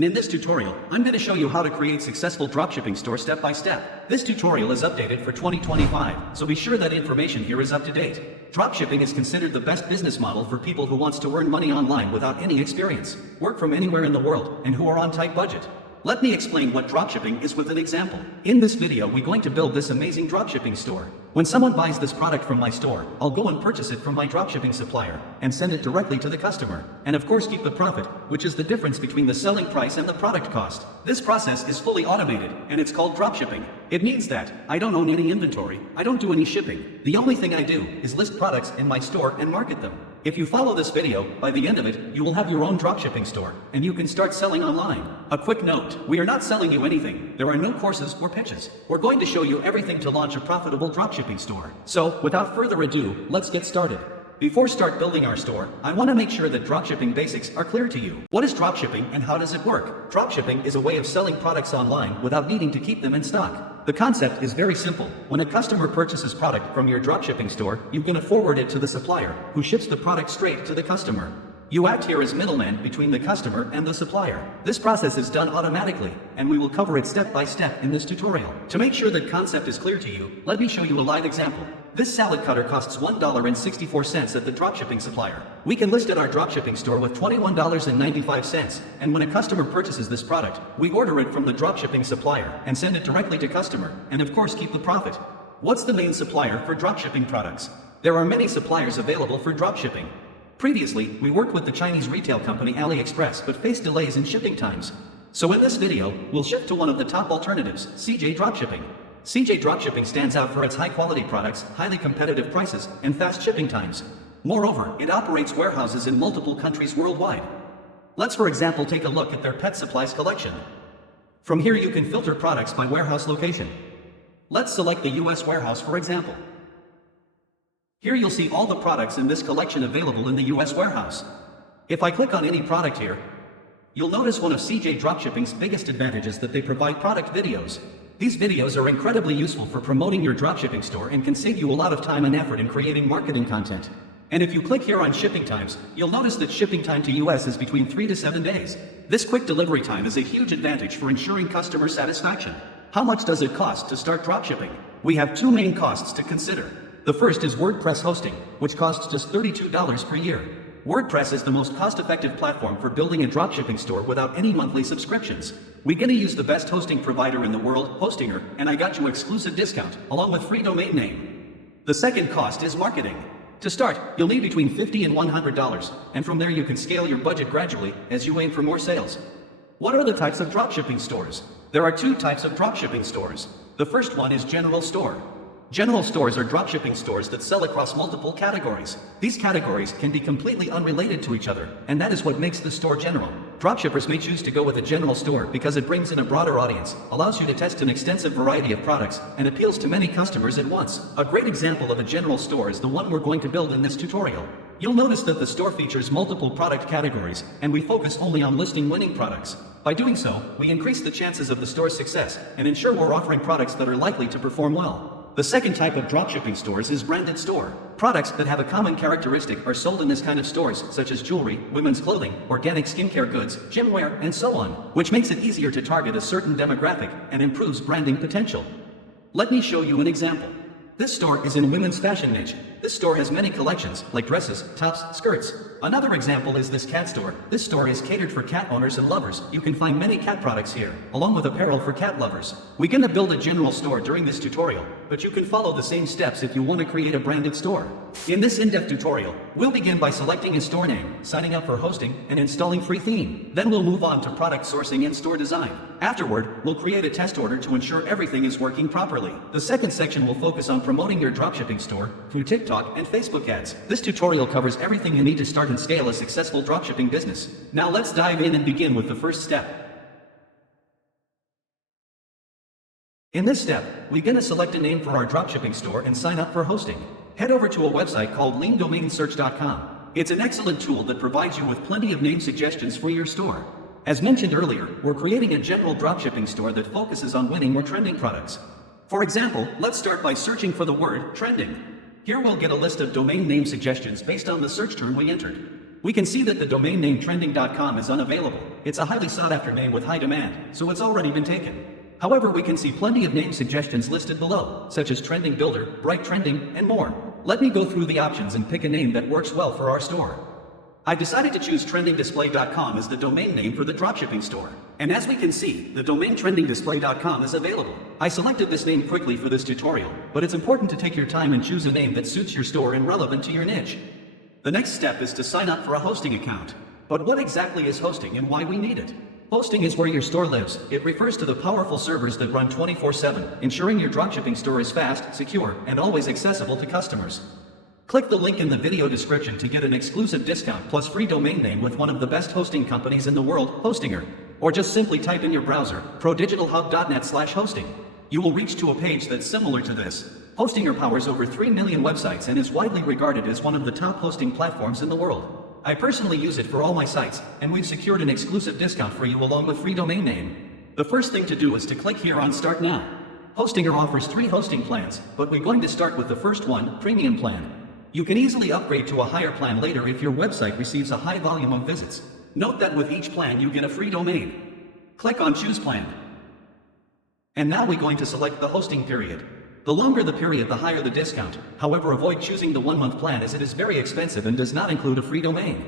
In this tutorial, I'm going to show you how to create successful dropshipping store step by step. This tutorial is updated for 2025, so be sure that information here is up to date. Dropshipping is considered the best business model for people who wants to earn money online without any experience, work from anywhere in the world, and who are on tight budget. Let me explain what dropshipping is with an example. In this video, we're going to build this amazing dropshipping store. When someone buys this product from my store, I'll go and purchase it from my dropshipping supplier and send it directly to the customer. And of course keep the profit, which is the difference between the selling price and the product cost. This process is fully automated, and it's called dropshipping. It means that I don't own any inventory, I don't do any shipping. The only thing I do is list products in my store and market them. If you follow this video, by the end of it, you will have your own dropshipping store, and you can start selling online. A quick note, we are not selling you anything. There are no courses or pitches. We're going to show you everything to launch a profitable dropshipping store. So, without further ado, let's get started. Before start building our store, I want to make sure that dropshipping basics are clear to you. What is dropshipping and how does it work? Dropshipping is a way of selling products online without needing to keep them in stock. The concept is very simple. When a customer purchases product from your dropshipping store, you're going to forward it to the supplier, who ships the product straight to the customer. You act here as middleman between the customer and the supplier. This process is done automatically, and we will cover it step by step in this tutorial. To make sure that concept is clear to you, let me show you a live example. This salad cutter costs $1.64 at the dropshipping supplier. We can list at our dropshipping store with $21.95, and when a customer purchases this product, we order it from the dropshipping supplier and send it directly to customer, and of course keep the profit. What's the main supplier for dropshipping products? There are many suppliers available for dropshipping. Previously, we worked with the Chinese retail company AliExpress but faced delays in shipping times. So in this video, we'll shift to one of the top alternatives, CJ Dropshipping. CJ Dropshipping stands out for its high-quality products, highly competitive prices, and fast shipping times. Moreover, it operates warehouses in multiple countries worldwide. Let's for example take a look at their pet supplies collection. From here you can filter products by warehouse location. Let's select the US warehouse for example. Here you'll see all the products in this collection available in the US warehouse. If I click on any product here, you'll notice one of CJ Dropshipping's biggest advantages that they provide product videos. These videos are incredibly useful for promoting your dropshipping store and can save you a lot of time and effort in creating marketing content. And if you click here on shipping times, you'll notice that shipping time to US is between 3 to 7 days. This quick delivery time is a huge advantage for ensuring customer satisfaction. How much does it cost to start dropshipping? We have two main costs to consider. The first is WordPress hosting, which costs just $32 per year. WordPress is the most cost-effective platform for building a dropshipping store without any monthly subscriptions. We're going to use the best hosting provider in the world, Hostinger, and I got you exclusive discount, along with free domain name. The second cost is marketing. To start, you'll need between $50 and $100, and from there you can scale your budget gradually as you aim for more sales. What are the types of dropshipping stores? There are two types of dropshipping stores. The first one is general store. General stores are dropshipping stores that sell across multiple categories. These categories can be completely unrelated to each other, and that is what makes the store general. Dropshippers may choose to go with a general store because it brings in a broader audience, allows you to test an extensive variety of products, and appeals to many customers at once. A great example of a general store is the one we're going to build in this tutorial. You'll notice that the store features multiple product categories, and we focus only on listing winning products. By doing so, we increase the chances of the store's success and ensure we're offering products that are likely to perform well. The second type of dropshipping stores is branded store. Products that have a common characteristic are sold in this kind of stores, such as jewelry, women's clothing, organic skincare goods, gymwear, and so on, which makes it easier to target a certain demographic and improves branding potential. Let me show you an example. This store is in women's fashion niche. This store has many collections, like dresses, tops, skirts. Another example is this cat store. This store is catered for cat owners and lovers. You can find many cat products here, along with apparel for cat lovers. We're gonna build a general store during this tutorial, but you can follow the same steps if you want to create a branded store. In this in-depth tutorial, we'll begin by selecting a store name, signing up for hosting, and installing free theme. Then we'll move on to product sourcing and store design. Afterward, we'll create a test order to ensure everything is working properly. The second section will focus on promoting your dropshipping store through TikTok and Facebook ads. This tutorial covers everything you need to start and scale a successful dropshipping business. Now let's dive in and begin with the first step. In this step, we're going to select a name for our dropshipping store and sign up for hosting. Head over to a website called leandomainsearch.com. It's an excellent tool that provides you with plenty of name suggestions for your store. As mentioned earlier, we're creating a general dropshipping store that focuses on winning or trending products. For example, let's start by searching for the word trending. Here we'll get a list of domain name suggestions based on the search term we entered. We can see that the domain name trending.com is unavailable. It's a highly sought after name with high demand, so it's already been taken. However, we can see plenty of name suggestions listed below, such as Trending Builder, Byte Trending, and more. Let me go through the options and pick a name that works well for our store. I've decided to choose trendingdisplay.com as the domain name for the dropshipping store. And as we can see, the domain trendingdisplay.com is available. I selected this name quickly for this tutorial, but it's important to take your time and choose a name that suits your store and relevant to your niche. The next step is to sign up for a hosting account. But what exactly is hosting and why we need it? Hosting is where your store lives. It refers to the powerful servers that run 24/7, ensuring your dropshipping store is fast, secure, and always accessible to customers. Click the link in the video description to get an exclusive discount plus free domain name with one of the best hosting companies in the world, Hostinger. Or just simply type in your browser, prodigitalhub.net/hosting. You will reach to a page that's similar to this. Hostinger powers over 3 million websites and is widely regarded as one of the top hosting platforms in the world. I personally use it for all my sites, and we've secured an exclusive discount for you along with free domain name. The first thing to do is to click here on Start Now. Hostinger offers 3 hosting plans, but we're going to start with the first one, Premium Plan. You can easily upgrade to a higher plan later if your website receives a high volume of visits. Note that with each plan you get a free domain. Click on Choose Plan. And now we're going to select the hosting period. The longer the period, the higher the discount. However, avoid choosing the 1-month plan as it is very expensive and does not include a free domain.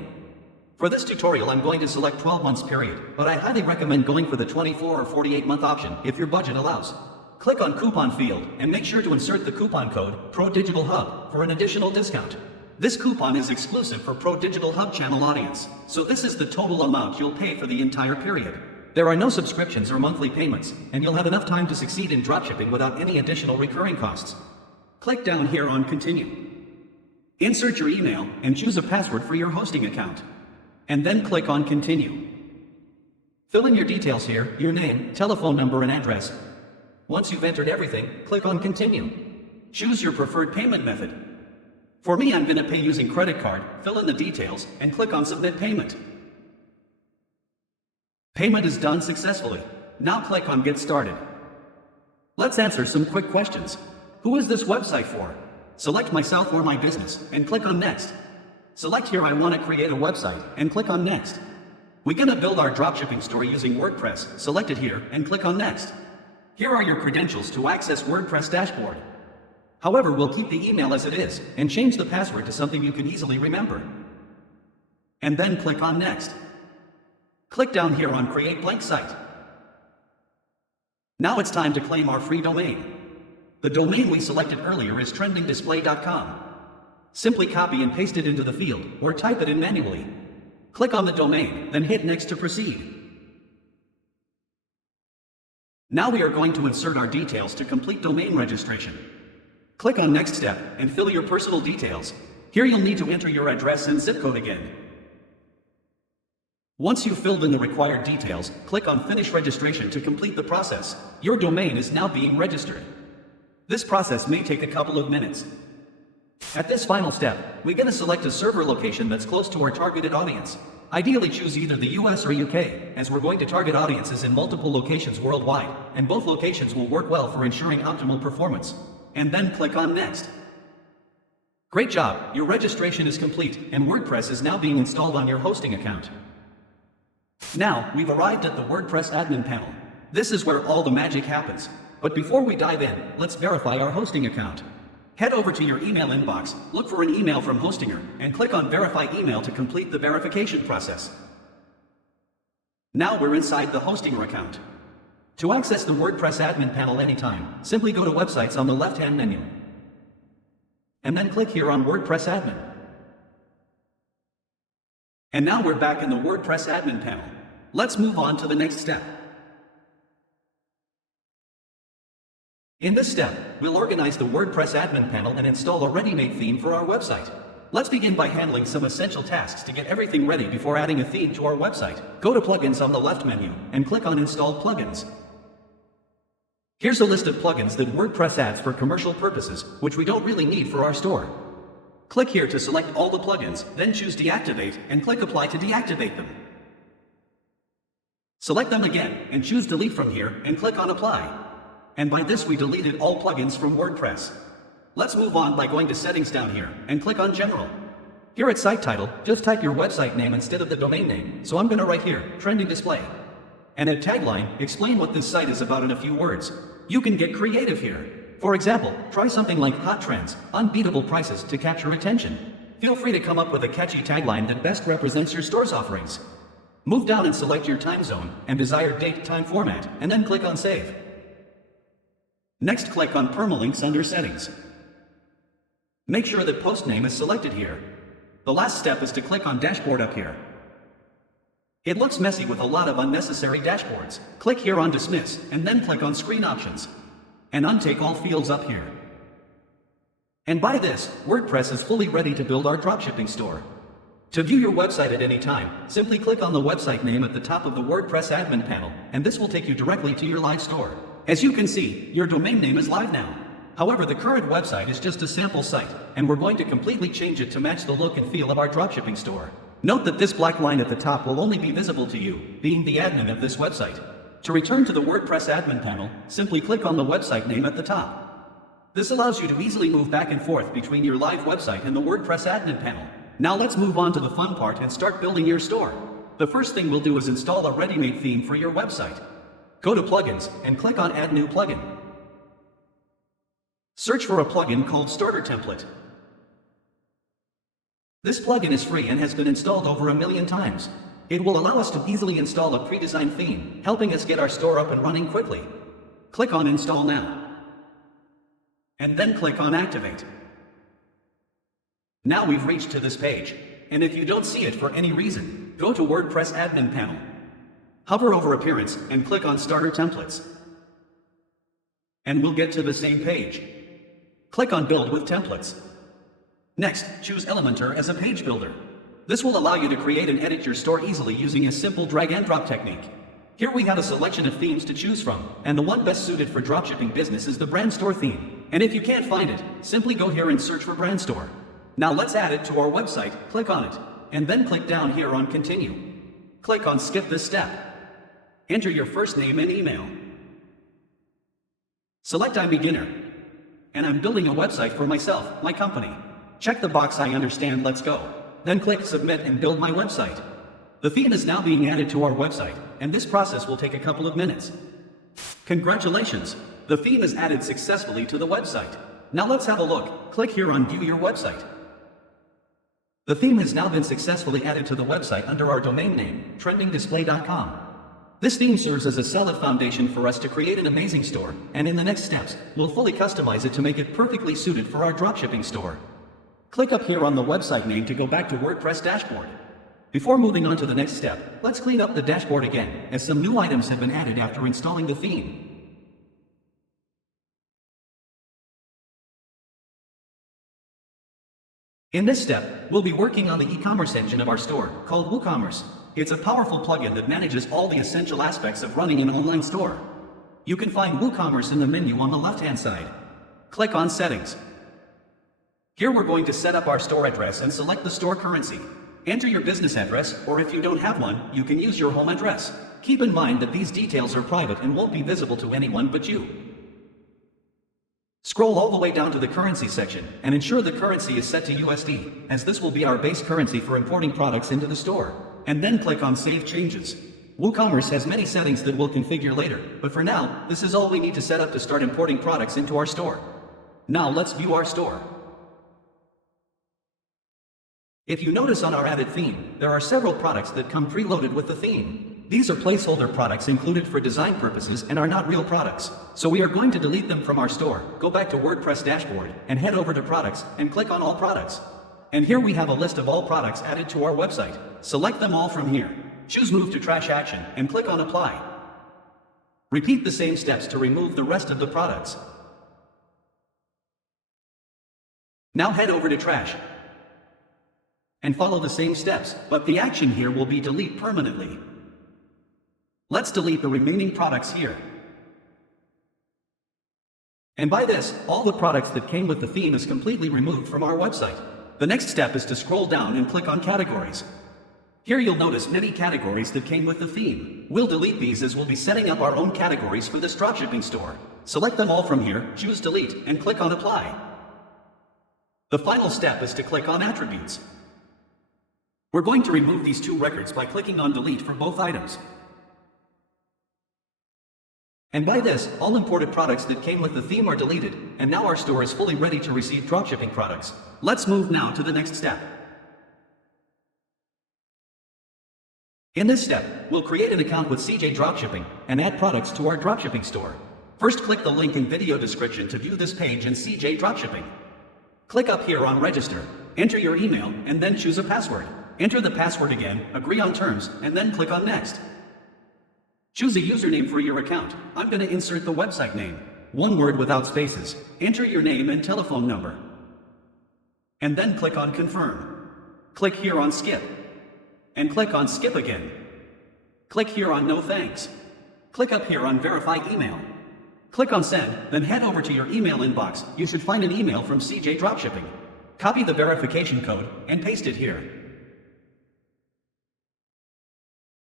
For this tutorial, I'm going to select 12 months period, but I highly recommend going for the 24 or 48-month option if your budget allows. Click on Coupon field and make sure to insert the coupon code PRODigitalHub for an additional discount. This coupon is exclusive for Pro Digital Hub channel audience, so this is the total amount you'll pay for the entire period. There are no subscriptions or monthly payments, and you'll have enough time to succeed in dropshipping without any additional recurring costs. Click down here on Continue. Insert your email and choose a password for your hosting account. And then click on Continue. Fill in your details here, your name, telephone number, and address. Once you've entered everything, click on Continue. Choose your preferred payment method. For me, I'm going to pay using credit card, fill in the details, and click on Submit Payment. Payment is done successfully. Now click on Get Started. Let's answer some quick questions. Who is this website for? Select Myself or My Business, and click on Next. Select here I want to create a website, and click on Next. We're going to build our dropshipping store using WordPress. Select it here, and click on Next. Here are your credentials to access WordPress dashboard. However, we'll keep the email as it is, and change the password to something you can easily remember. And then click on Next. Click down here on Create Blank Site. Now it's time to claim our free domain. The domain we selected earlier is trendingdisplay.com. Simply copy and paste it into the field, or type it in manually. Click on the domain, then hit Next to proceed. Now we are going to insert our details to complete domain registration. Click on Next Step and fill your personal details. Here you'll need to enter your address and zip code again. Once you've filled in the required details, click on Finish Registration to complete the process. Your domain is now being registered. This process may take a couple of minutes. At this final step, we're going to select a server location that's close to our targeted audience. Ideally choose either the US or UK, as we're going to target audiences in multiple locations worldwide, and both locations will work well for ensuring optimal performance. And then click on Next. Great job, your registration is complete, and WordPress is now being installed on your hosting account. Now, we've arrived at the WordPress admin panel. This is where all the magic happens. But before we dive in, let's verify our hosting account. Head over to your email inbox, look for an email from Hostinger, and click on Verify Email to complete the verification process. Now we're inside the Hostinger account. To access the WordPress admin panel anytime, simply go to Websites on the left-hand menu. And then click here on WordPress admin. And now we're back in the WordPress admin panel. Let's move on to the next step. In this step, we'll organize the WordPress admin panel and install a ready-made theme for our website. Let's begin by handling some essential tasks to get everything ready before adding a theme to our website. Go to Plugins on the left menu and click on Install Plugins. Here's a list of plugins that WordPress adds for commercial purposes, which we don't really need for our store. Click here to select all the plugins, then choose Deactivate and click Apply to deactivate them. Select them again and choose Delete from here and click on Apply. And by this we deleted all plugins from WordPress. Let's move on by going to Settings down here and click on General. Here at site title, just type your website name instead of the domain name. So I'm going to write here, trending display. And at tagline, explain what this site is about in a few words. You can get creative here. For example, try something like hot trends, unbeatable prices to capture attention. Feel free to come up with a catchy tagline that best represents your store's offerings. Move down and select your time zone and desired date time format, and then click on Save. Next, click on Permalinks under Settings. Make sure that post name is selected here. The last step is to click on Dashboard up here. It looks messy with a lot of unnecessary dashboards. Click here on Dismiss, and then click on Screen Options. And untake all fields up here. And by this, WordPress is fully ready to build our dropshipping store. To view your website at any time, simply click on the website name at the top of the WordPress admin panel, and this will take you directly to your live store. As you can see, your domain name is live now. However, the current website is just a sample site, and we're going to completely change it to match the look and feel of our dropshipping store. Note that this black line at the top will only be visible to you, being the admin of this website. To return to the WordPress admin panel, simply click on the website name at the top. This allows you to easily move back and forth between your live website and the WordPress admin panel. Now let's move on to the fun part and start building your store. The first thing we'll do is install a ready-made theme for your website. Go to Plugins and click on Add New Plugin. Search for a plugin called Starter Template. This plugin is free and has been installed over 1 million times. It will allow us to easily install a pre-designed theme, helping us get our store up and running quickly. Click on Install Now. And then click on Activate. Now we've reached to this page, and if you don't see it for any reason, go to WordPress admin panel. Hover over Appearance and click on Starter Templates. And we'll get to the same page. Click on Build with Templates. Next, choose Elementor as a page builder. This will allow you to create and edit your store easily using a simple drag and drop technique. Here we have a selection of themes to choose from, and the one best suited for dropshipping business is the Brand Store theme. And if you can't find it, simply go here and search for Brand Store. Now let's add it to our website, click on it, and then click down here on Continue. Click on Skip this step. Enter your first name and email. Select I'm beginner. And I'm building a website for myself, my company. Check the box I understand, let's go. Then click Submit and build my website. The theme is now being added to our website, and this process will take a couple of minutes. Congratulations! The theme is added successfully to the website. Now let's have a look. Click here on View Your Website. The theme has now been successfully added to the website under our domain name, trendingdisplay.com. This theme serves as a solid foundation for us to create an amazing store, and in the next steps, we'll fully customize it to make it perfectly suited for our dropshipping store. Click up here on the website name to go back to WordPress dashboard. Before moving on to the next step, let's clean up the dashboard again, as some new items have been added after installing the theme. In this step, we'll be working on the e-commerce engine of our store, called WooCommerce. It's a powerful plugin that manages all the essential aspects of running an online store. You can find WooCommerce in the menu on the left-hand side. Click on Settings. Here we're going to set up our store address and select the store currency. Enter your business address, or if you don't have one, you can use your home address. Keep in mind that these details are private and won't be visible to anyone but you. Scroll all the way down to the currency section and ensure the currency is set to USD, as this will be our base currency for importing products into the store. And then click on Save Changes. WooCommerce has many settings that we'll configure later, but for now, this is all we need to set up to start importing products into our store. Now let's view our store. If you notice on our added theme, there are several products that come preloaded with the theme. These are placeholder products included for design purposes and are not real products. So we are going to delete them from our store, go back to WordPress dashboard, and head over to products, and click on all products. And here we have a list of all products added to our website. Select them all from here. Choose Move to Trash Action, and click on Apply. Repeat the same steps to remove the rest of the products. Now head over to Trash. And follow the same steps, but the action here will be delete permanently. Let's delete the remaining products here. And by this, all the products that came with the theme is completely removed from our website. The next step is to scroll down and click on Categories. Here you'll notice many categories that came with the theme. We'll delete these as we'll be setting up our own categories for this dropshipping store. Select them all from here, choose Delete, and click on Apply. The final step is to click on Attributes. We're going to remove these two records by clicking on delete for both items. And by this, all imported products that came with the theme are deleted, and now our store is fully ready to receive dropshipping products. Let's move now to the next step. In this step, we'll create an account with CJ Dropshipping and add products to our dropshipping store. First, click the link in video description to view this page in CJ Dropshipping. Click up here on register, enter your email, and then choose a password. Enter the password again, agree on terms, and then click on next. Choose a username for your account. I'm going to insert the website name. One word without spaces. Enter your name and telephone number. And then click on confirm. Click here on skip. And click on skip again. Click here on no thanks. Click up here on verify email. Click on send, then head over to your email inbox. You should find an email from CJ Dropshipping. Copy the verification code and paste it here.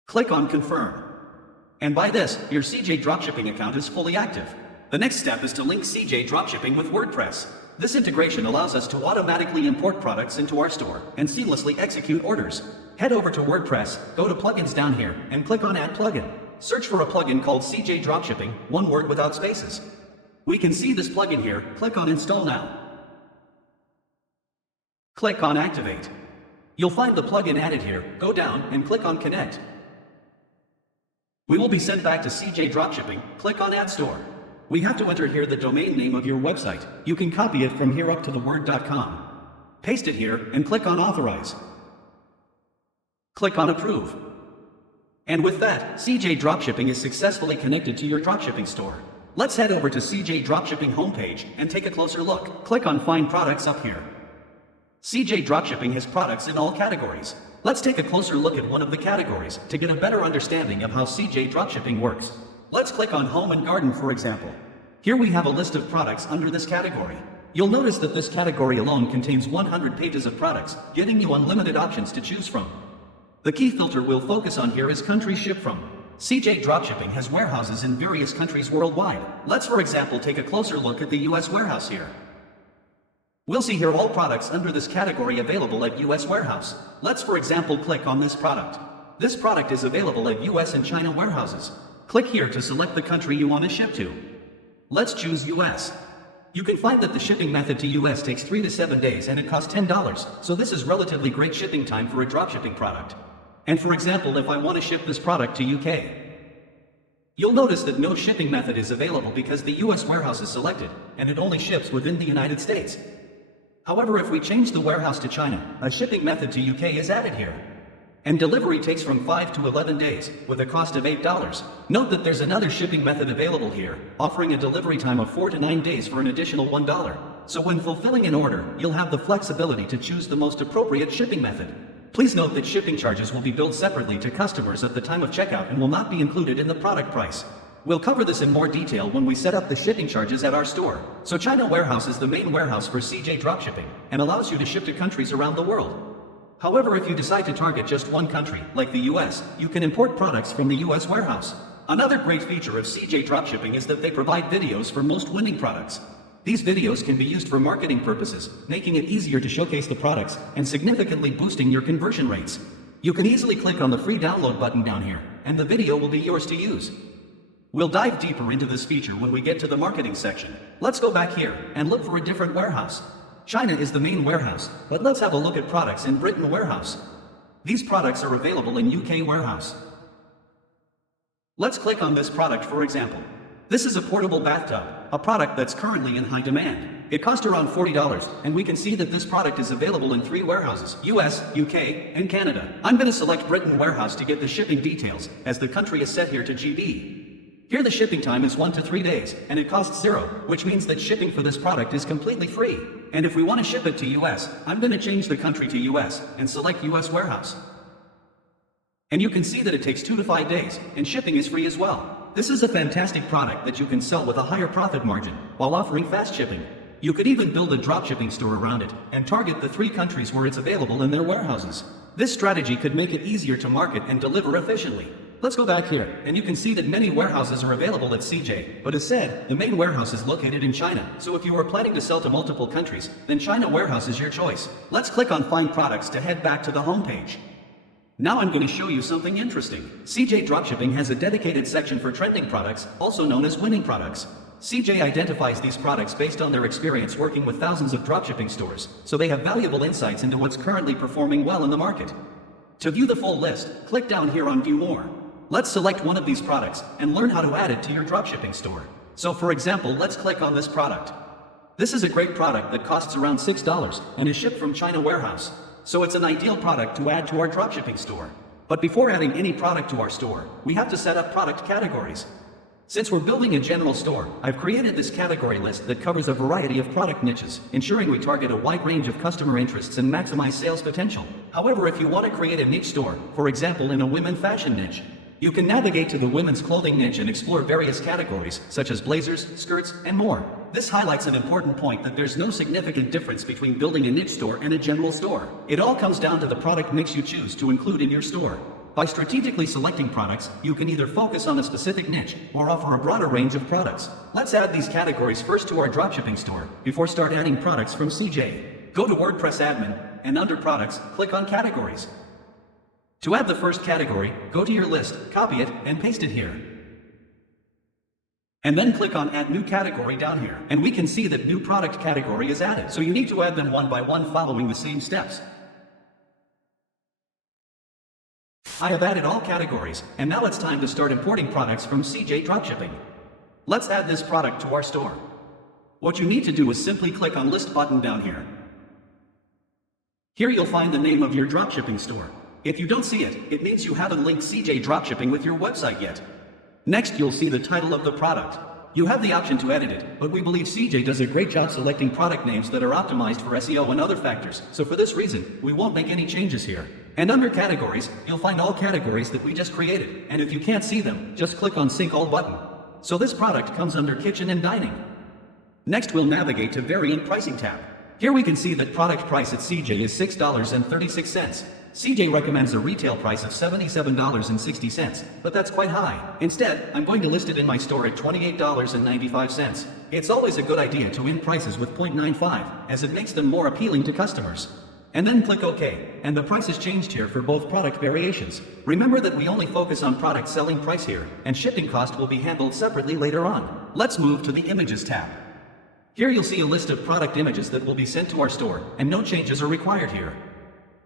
Click on confirm. And by this, your CJ Dropshipping account is fully active. The next step is to link CJ Dropshipping with WordPress. This integration allows us to automatically import products into our store and seamlessly execute orders. Head over to WordPress, go to plugins down here, and click on add plugin. Search for a plugin called CJ Dropshipping, one word without spaces. We can see this plugin here. Click on install now. Click on activate. You'll find the plugin added here. Go down and click on connect. We will be sent back to CJ Dropshipping. Click on Add Store. We have to enter here the domain name of your website. You can copy it from here up to the word.com. Paste it here and click on Authorize. Click on Approve. And with that, CJ Dropshipping is successfully connected to your dropshipping store. Let's head over to CJ Dropshipping homepage and take a closer look. Click on Find Products up here. CJ Dropshipping has products in all categories. Let's take a closer look at one of the categories to get a better understanding of how CJ Dropshipping works. Let's click on Home and Garden, for example. Here we have a list of products under this category. You'll notice that this category alone contains 100 pages of products, giving you unlimited options to choose from. The key filter we'll focus on here is country shipped from. CJ Dropshipping has warehouses in various countries worldwide. Let's, for example, take a closer look at the US warehouse here. We'll see here all products under this category available at US warehouse. Let's, for example, click on this product. This product is available at US and China warehouses. Click here to select the country you want to ship to. Let's choose US. You can find that the shipping method to US takes 3 to 7 days and it costs $10, so this is relatively great shipping time for a dropshipping product. And for example, if I want to ship this product to UK, you'll notice that no shipping method is available because the US warehouse is selected, and it only ships within the United States. However, if we change the warehouse to China, a shipping method to UK is added here. And delivery takes from 5 to 11 days, with a cost of $8. Note that there's another shipping method available here, offering a delivery time of 4 to 9 days for an additional $1. So when fulfilling an order, you'll have the flexibility to choose the most appropriate shipping method. Please note that shipping charges will be billed separately to customers at the time of checkout and will not be included in the product price. We'll cover this in more detail when we set up the shipping charges at our store. So China warehouse is the main warehouse for CJ Dropshipping and allows you to ship to countries around the world. However, if you decide to target just one country, like the US, you can import products from the US warehouse. Another great feature of CJ Dropshipping is that they provide videos for most winning products. These videos can be used for marketing purposes, making it easier to showcase the products and significantly boosting your conversion rates. You can easily click on the free download button down here, and the video will be yours to use. We'll dive deeper into this feature when we get to the marketing section. Let's go back here and look for a different warehouse. China is the main warehouse, but let's have a look at products in Britain warehouse. These products are available in UK warehouse. Let's click on this product for example. This is a portable bathtub, a product that's currently in high demand. It cost around $40, and we can see that this product is available in 3 warehouses, US, UK, and Canada. I'm going to select Britain warehouse to get the shipping details, as the country is set here to GB. Here the shipping time is 1 to 3 days, and it costs $0, which means that shipping for this product is completely free. And if we want to ship it to US, I'm going to change the country to US, and select US warehouse. And you can see that it takes 2 to 5 days, and shipping is free as well. This is a fantastic product that you can sell with a higher profit margin, while offering fast shipping. You could even build a dropshipping store around it, and target the 3 countries where it's available in their warehouses. This strategy could make it easier to market and deliver efficiently. Let's go back here, and you can see that many warehouses are available at CJ, but as said, the main warehouse is located in China, so if you are planning to sell to multiple countries, then China warehouse is your choice. Let's click on Find Products to head back to the home page. Now I'm going to show you something interesting. CJ Dropshipping has a dedicated section for trending products, also known as winning products. CJ identifies these products based on their experience working with thousands of dropshipping stores, so they have valuable insights into what's currently performing well in the market. To view the full list, click down here on View More. Let's select one of these products and learn how to add it to your dropshipping store. So for example, let's click on this product. This is a great product that costs around $6 and is shipped from China warehouse. So it's an ideal product to add to our dropshipping store. But before adding any product to our store, we have to set up product categories. Since we're building a general store, I've created this category list that covers a variety of product niches, ensuring we target a wide range of customer interests and maximize sales potential. However, if you want to create a niche store, for example in a women fashion niche, you can navigate to the women's clothing niche and explore various categories, such as blazers, skirts, and more. This highlights an important point that there's no significant difference between building a niche store and a general store. It all comes down to the product mix you choose to include in your store. By strategically selecting products, you can either focus on a specific niche or offer a broader range of products. Let's add these categories first to our dropshipping store before start adding products from CJ. Go to WordPress admin and under products, click on categories. To add the first category, go to your list, copy it, and paste it here. And then click on Add New Category down here. And we can see that new product category is added. So you need to add them one by one following the same steps. I have added all categories, and now it's time to start importing products from CJ Dropshipping. Let's add this product to our store. What you need to do is simply click on List button down here. Here you'll find the name of your dropshipping store. If you don't see it, it means you haven't linked CJ Dropshipping with your website yet. Next, you'll see the title of the product. You have the option to edit it, but we believe CJ does a great job selecting product names that are optimized for SEO and other factors, so for this reason, we won't make any changes here. And under categories, you'll find all categories that we just created, and if you can't see them, just click on Sync All button. So this product comes under Kitchen and Dining. Next, we'll navigate to Variant Pricing tab. Here we can see that product price at CJ is $6.36. CJ recommends a retail price of $77.60, but that's quite high. Instead, I'm going to list it in my store at $28.95. It's always a good idea to end prices with 0.95, as it makes them more appealing to customers. And then click OK, and the price is changed here for both product variations. Remember that we only focus on product selling price here, and shipping cost will be handled separately later on. Let's move to the Images tab. Here you'll see a list of product images that will be sent to our store, and no changes are required here.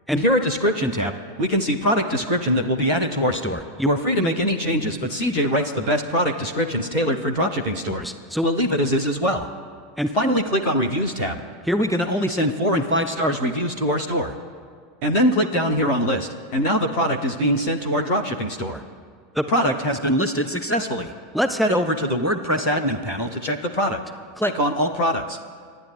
And here at Description tab, we can see product description that will be added to our store. You are free to make any changes, but CJ writes the best product descriptions tailored for dropshipping stores, so we'll leave it as is as well. And finally click on Reviews tab. Here we can only send 4 and 5 stars reviews to our store. And then click down here on List, and now the product is being sent to our dropshipping store. The product has been listed successfully. Let's head over to the WordPress admin panel to check the product. Click on All Products.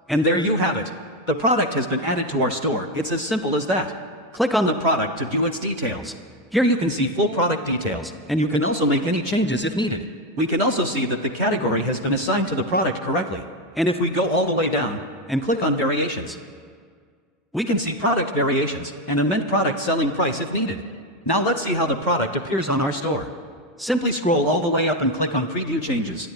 And there you have it. The product has been added to our store. It's as simple as that. Click on the product to view its details. Here you can see full product details, and you can also make any changes if needed. We can also see that the category has been assigned to the product correctly. And if we go all the way down and click on Variations, we can see product variations and amend product selling price if needed. Now let's see how the product appears on our store. Simply scroll all the way up and click on Preview Changes.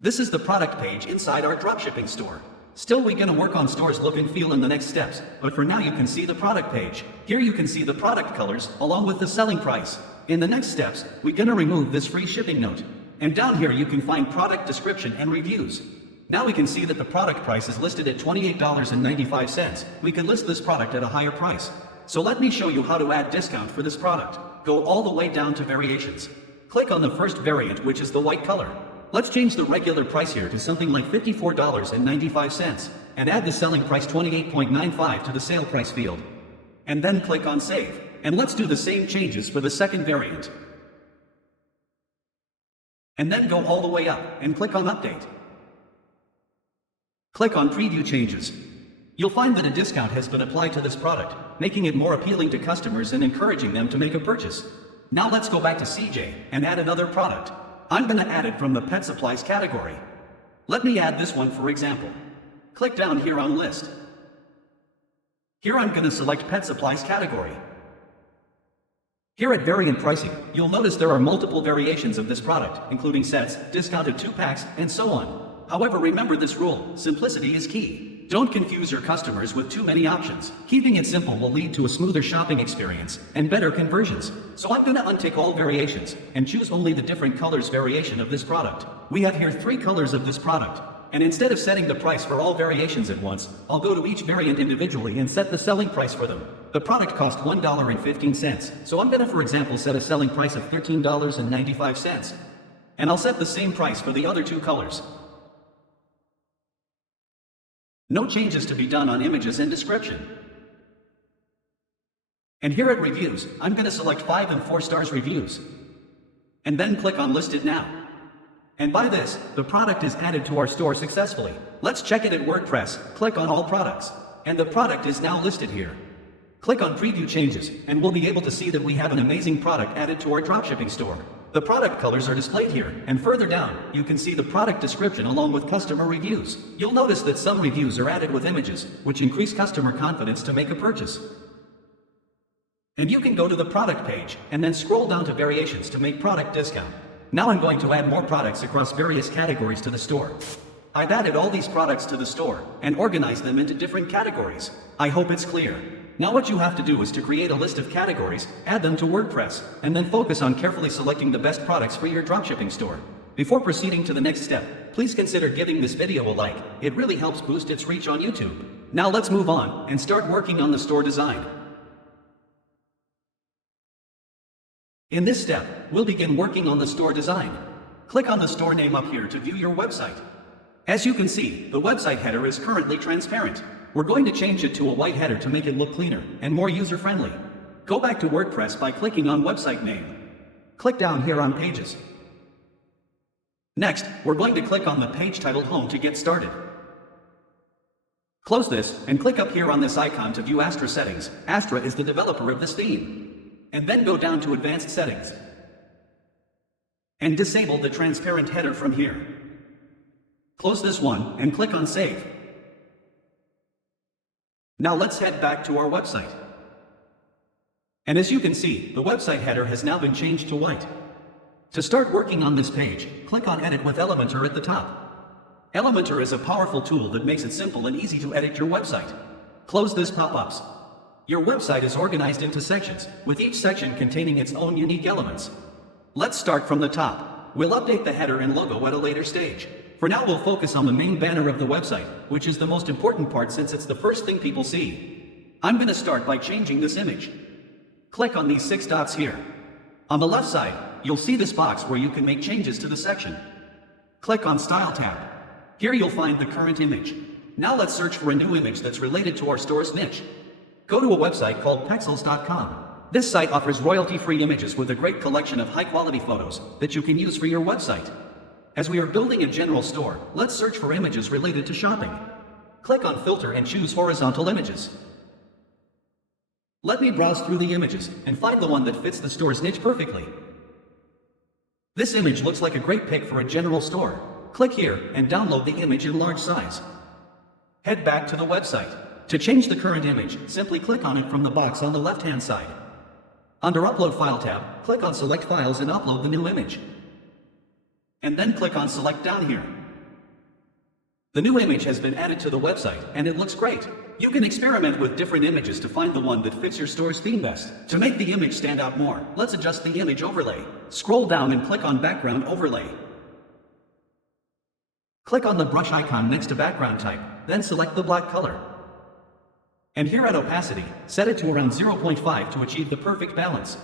This is the product page inside our dropshipping store. Still, we're gonna work on store's look and feel in the next steps, but for now you can see the product page. Here you can see the product colors along with the selling price. In the next steps, we're gonna remove this free shipping note. And down here you can find product description and reviews. Now we can see that the product price is listed at $28.95. We can list this product at a higher price. So let me show you how to add discount for this product. Go all the way down to Variations. Click on the first variant, which is the white color. Let's change the regular price here to something like $54.95 and add the selling price $28.95 to the sale price field. And then click on Save. And let's do the same changes for the second variant. And then go all the way up and click on Update. Click on Preview Changes. You'll find that a discount has been applied to this product, making it more appealing to customers and encouraging them to make a purchase. Now let's go back to CJ and add another product. I'm gonna add it from the pet supplies category. Let me add this one for example. Click down here on List. Here I'm gonna select pet supplies category. Here at Variant Pricing, you'll notice there are multiple variations of this product, including sets, discounted 2-packs, and so on. However, remember this rule: simplicity is key. Don't confuse your customers with too many options. Keeping it simple will lead to a smoother shopping experience and better conversions. So I'm gonna untick all variations and choose only the different colors variation of this product. We have here 3 colors of this product. And instead of setting the price for all variations at once, I'll go to each variant individually and set the selling price for them. The product cost $1.15, so I'm gonna, for example, set a selling price of $13.95. And I'll set the same price for the other 2 colors. No changes to be done on images and description. And here at Reviews, I'm gonna select 5 and 4 stars reviews. And then click on List It Now. And by this, the product is added to our store successfully. Let's check it at WordPress. Click on All Products. And the product is now listed here. Click on Preview Changes, and we'll be able to see that we have an amazing product added to our dropshipping store. The product colors are displayed here, and further down, you can see the product description along with customer reviews. You'll notice that some reviews are added with images, which increase customer confidence to make a purchase. And you can go to the product page, and then scroll down to variations to make product discount. Now I'm going to add more products across various categories to the store. I've added all these products to the store and organized them into different categories. I hope it's clear. Now what you have to do is to create a list of categories, add them to WordPress, and then focus on carefully selecting the best products for your dropshipping store. Before proceeding to the next step, please consider giving this video a like. It really helps boost its reach on YouTube. Now let's move on and start working on the store design. In this step, we'll begin working on the store design. Click on the store name up here to view your website. As you can see, the website header is currently transparent. We're going to change it to a white header to make it look cleaner and more user-friendly. Go back to WordPress by clicking on Website Name. Click down here on Pages. Next, we're going to click on the page titled Home to get started. Close this and click up here on this icon to view Astra settings. Astra is the developer of this theme. And then go down to Advanced Settings. And disable the transparent header from here. Close this one and click on Save. Now let's head back to our website. And as you can see, the website header has now been changed to white. To start working on this page, click on Edit with Elementor at the top. Elementor is a powerful tool that makes it simple and easy to edit your website. Close this pop-ups. Your website is organized into sections, with each section containing its own unique elements. Let's start from the top. We'll update the header and logo at a later stage. For now, we'll focus on the main banner of the website, which is the most important part since it's the first thing people see. I'm going to start by changing this image. Click on these 6 dots here. On the left side, you'll see this box where you can make changes to the section. Click on Style tab. Here you'll find the current image. Now let's search for a new image that's related to our store's niche. Go to a website called Pexels.com. This site offers royalty-free images with a great collection of high-quality photos that you can use for your website. As we are building a general store, let's search for images related to shopping. Click on Filter and choose Horizontal Images. Let me browse through the images and find the one that fits the store's niche perfectly. This image looks like a great pick for a general store. Click here and download the image in large size. Head back to the website. To change the current image, simply click on it from the box on the left-hand side. Under Upload File tab, click on Select Files and upload the new image. And then click on Select down here. The new image has been added to the website, and it looks great. You can experiment with different images to find the one that fits your store's theme best. To make the image stand out more, let's adjust the image overlay. Scroll down and click on Background Overlay. Click on the brush icon next to background type, then select the black color. And here at opacity, set it to around 0.5 to achieve the perfect balance.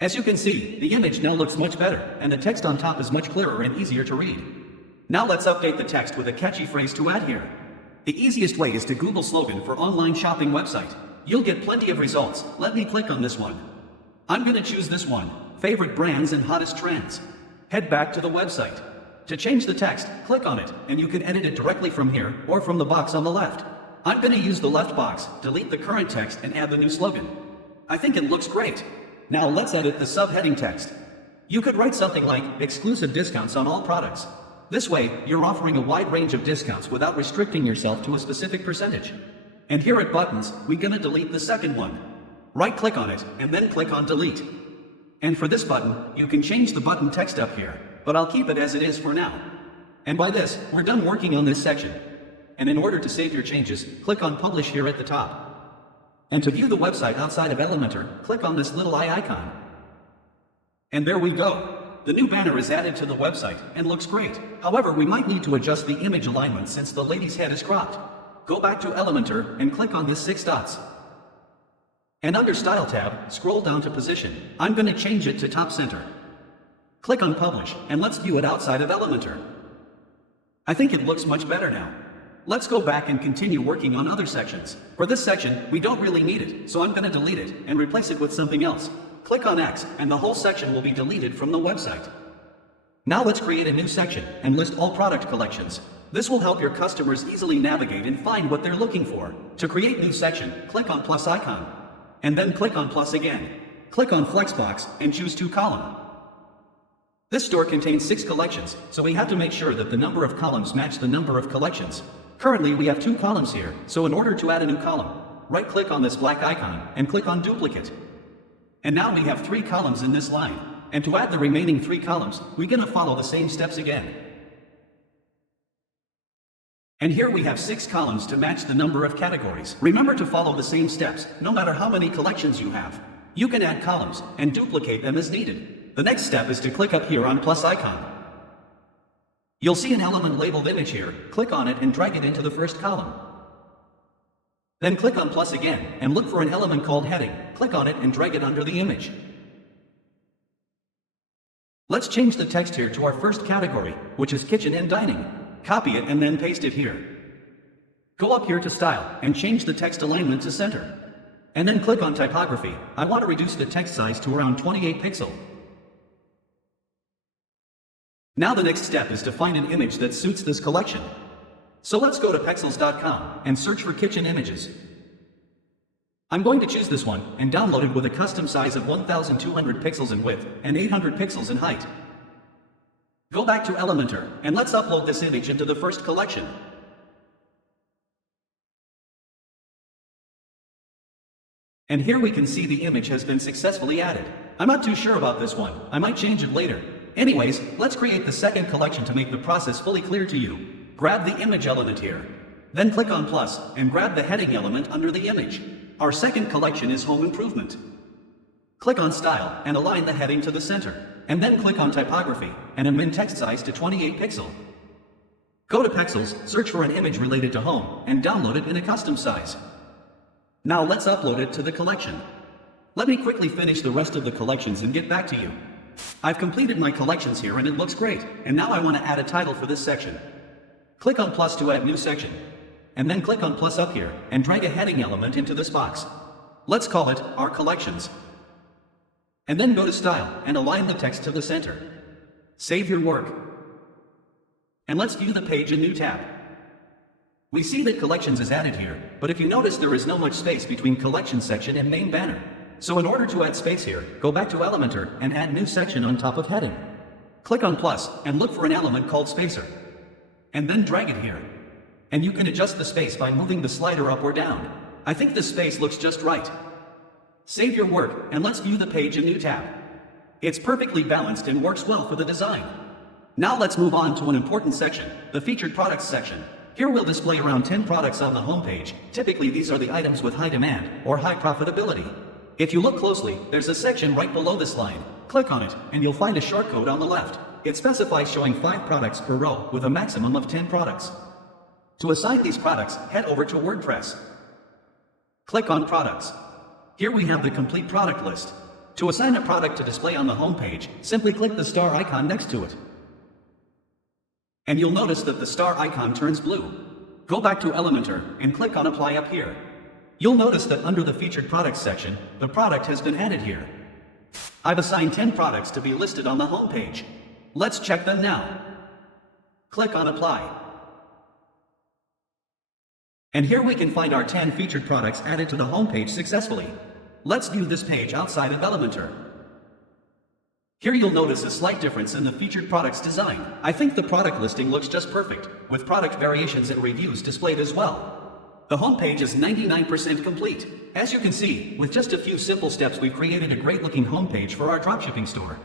As you can see, the image now looks much better, and the text on top is much clearer and easier to read. Now let's update the text with a catchy phrase to add here. The easiest way is to Google slogan for online shopping website. You'll get plenty of results. Let me click on this one. I'm going to choose this one, favorite brands and hottest trends. Head back to the website. To change the text, click on it, and you can edit it directly from here or from the box on the left. I'm going to use the left box, delete the current text, and add the new slogan. I think it looks great. Now let's edit the subheading text. You could write something like, exclusive discounts on all products. This way, you're offering a wide range of discounts without restricting yourself to a specific percentage. And here at buttons, we're going to delete the second one. Right-click on it, and then click on Delete. And for this button, you can change the button text up here, but I'll keep it as it is for now. And by this, we're done working on this section. And in order to save your changes, click on Publish here at the top. And to view the website outside of Elementor, click on this little eye icon. And there we go. The new banner is added to the website and looks great. However, we might need to adjust the image alignment since the lady's head is cropped. Go back to Elementor and click on this 6 dots. And under Style tab, scroll down to Position. I'm going to change it to Top Center. Click on Publish, and let's view it outside of Elementor. I think it looks much better now. Let's go back and continue working on other sections. For this section, we don't really need it, so I'm going to delete it and replace it with something else. Click on X, and the whole section will be deleted from the website. Now let's create a new section and list all product collections. This will help your customers easily navigate and find what they're looking for. To create new section, click on plus icon, and then click on plus again. Click on Flexbox and choose 2 column. This store contains 6 collections, so we have to make sure that the number of columns match the number of collections. Currently we have 2 columns here, so in order to add a new column, right-click on this black icon and click on Duplicate. And now we have 3 columns in this line, and to add the remaining 3 columns, we're going to follow the same steps again. And here we have 6 columns to match the number of categories. Remember to follow the same steps, no matter how many collections you have. You can add columns and duplicate them as needed. The next step is to click up here on plus icon. You'll see an element labeled image here. Click on it and drag it into the first column. Then click on plus again and look for an element called heading. Click on it and drag it under the image. Let's change the text here to our first category, which is kitchen and dining. Copy it and then paste it here. Go up here to style and change the text alignment to center. And then click on typography. I want to reduce the text size to around 28 pixels. Now the next step is to find an image that suits this collection. So let's go to pexels.com and search for kitchen images. I'm going to choose this one and download it with a custom size of 1200 pixels in width and 800 pixels in height. Go back to Elementor and let's upload this image into the first collection. And here we can see the image has been successfully added. I'm not too sure about this one. I might change it later. Anyways, let's create the second collection to make the process fully clear to you. Grab the image element here. Then click on plus and grab the heading element under the image. Our second collection is home improvement. Click on style and align the heading to the center. And then click on typography and amend text size to 28 pixel. Go to Pexels, search for an image related to home, and download it in a custom size. Now let's upload it to the collection. Let me quickly finish the rest of the collections and get back to you. I've completed my collections here and it looks great, and now I want to add a title for this section. Click on plus to add new section. And then click on plus up here and drag a heading element into this box. Let's call it Our Collections. And then go to Style and align the text to the center. Save your work. And let's view the page in New tab. We see that Collections is added here, but if you notice there is no much space between Collection section and main banner. So in order to add space here, go back to Elementor and add new section on top of heading. Click on plus and look for an element called spacer. And then drag it here. And you can adjust the space by moving the slider up or down. I think this space looks just right. Save your work and let's view the page in New tab. It's perfectly balanced and works well for the design. Now let's move on to an important section, the Featured Products section. Here we'll display around 10 products on the homepage. Typically these are the items with high demand or high profitability. If you look closely, there's a section right below this line. Click on it and you'll find a shortcode on the left. It specifies showing 5 products per row with a maximum of 10 products. To assign these products, head over to WordPress. Click on Products. Here we have the complete product list. To assign a product to display on the homepage, simply click the star icon next to it. And you'll notice that the star icon turns blue. Go back to Elementor and click on Apply up here. You'll notice that under the Featured Products section, the product has been added here. I've assigned 10 products to be listed on the homepage. Let's check them now. Click on Apply. And here we can find our 10 featured products added to the homepage successfully. Let's view this page outside of Elementor. Here you'll notice a slight difference in the featured products design. I think the product listing looks just perfect, with product variations and reviews displayed as well. The homepage is 99% complete. As you can see, with just a few simple steps we've created a great looking homepage for our dropshipping store.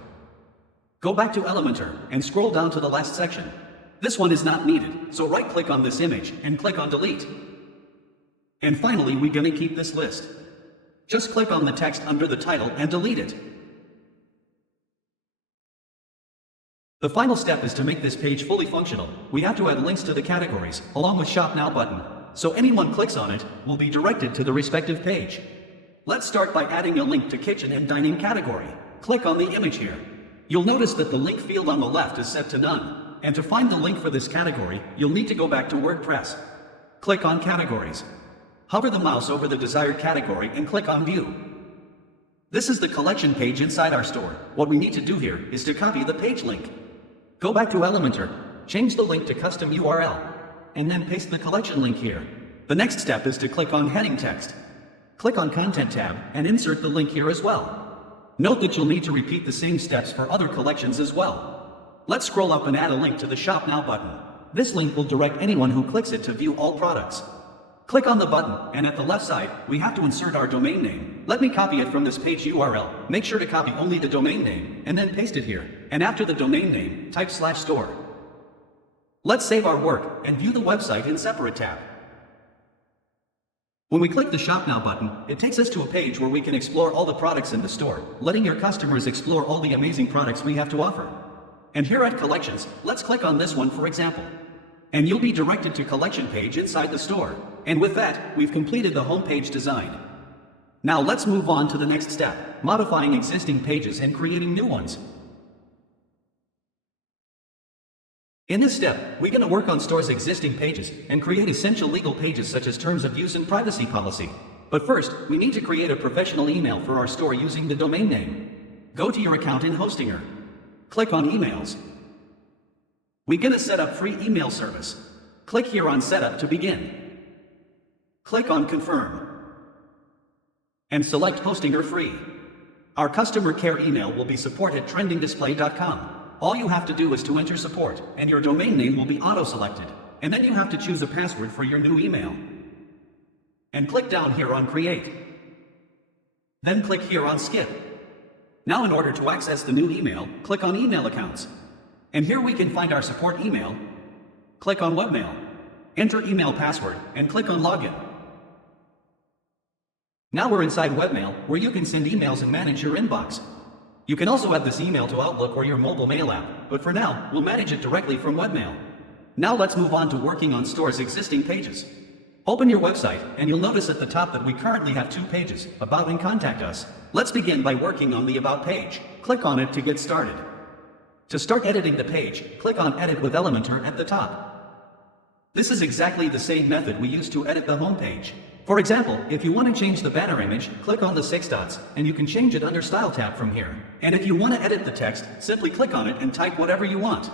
Go back to Elementor and scroll down to the last section. This one is not needed, so right-click on this image and click on delete. And finally, we're gonna keep this list. Just click on the text under the title and delete it. The final step is to make this page fully functional. We have to add links to the categories, along with Shop Now button, so anyone clicks on it will be directed to the respective page. Let's start by adding a link to kitchen and dining category. Click on the image here. You'll notice that the link field on the left is set to none, and to find the link for this category, you'll need to go back to WordPress. Click on Categories. Hover the mouse over the desired category and click on View. This is the collection page inside our store. What we need to do here is to copy the page link. Go back to Elementor, change the link to custom URL, and then paste the collection link here. The next step is to click on heading text. Click on Content tab and insert the link here as well. Note that you'll need to repeat the same steps for other collections as well. Let's scroll up and add a link to the Shop Now button. This link will direct anyone who clicks it to view all products. Click on the button, and at the left side, we have to insert our domain name. Let me copy it from this page URL. Make sure to copy only the domain name, and then paste it here. And after the domain name, type /store. Let's save our work, and view the website in separate tab. When we click the Shop Now button, it takes us to a page where we can explore all the products in the store, letting your customers explore all the amazing products we have to offer. And here at Collections, let's click on this one for example. And you'll be directed to collection page inside the store. And with that, we've completed the home page design. Now let's move on to the next step, modifying existing pages and creating new ones. In this step, we're going to work on store's existing pages and create essential legal pages such as terms of use and privacy policy. But first, we need to create a professional email for our store using the domain name. Go to your account in Hostinger. Click on Emails. We're going to set up free email service. Click here on Setup to begin. Click on Confirm. And select Hostinger Free. Our customer care email will be support@trendingdisplay.com. All you have to do is to enter support, and your domain name will be auto-selected. And then you have to choose a password for your new email. And click down here on Create. Then click here on Skip. Now in order to access the new email, click on Email Accounts. And here we can find our support email. Click on Webmail. Enter email password, and click on Login. Now we're inside Webmail, where you can send emails and manage your inbox. You can also add this email to Outlook or your mobile mail app, but for now, we'll manage it directly from Webmail. Now let's move on to working on store's existing pages. Open your website, and you'll notice at the top that we currently have 2 pages, About and Contact Us. Let's begin by working on the About page. Click on it to get started. To start editing the page, click on Edit with Elementor at the top. This is exactly the same method we use to edit the home page. For example, if you want to change the banner image, click on the 6 dots, and you can change it under Style tab from here. And if you want to edit the text, simply click on it and type whatever you want.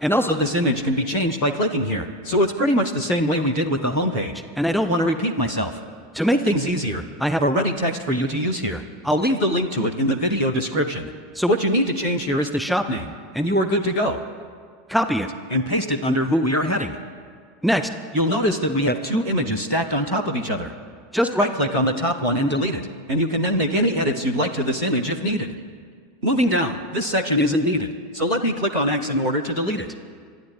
And also this image can be changed by clicking here, so it's pretty much the same way we did with the home page, and I don't want to repeat myself. To make things easier, I have a ready text for you to use here. I'll leave the link to it in the video description. So what you need to change here is the shop name, and you are good to go. Copy it, and paste it under who we are heading. Next, you'll notice that we have 2 images stacked on top of each other. Just right-click on the top one and delete it, and you can then make any edits you'd like to this image if needed. Moving down, this section isn't needed, so let me click on X in order to delete it.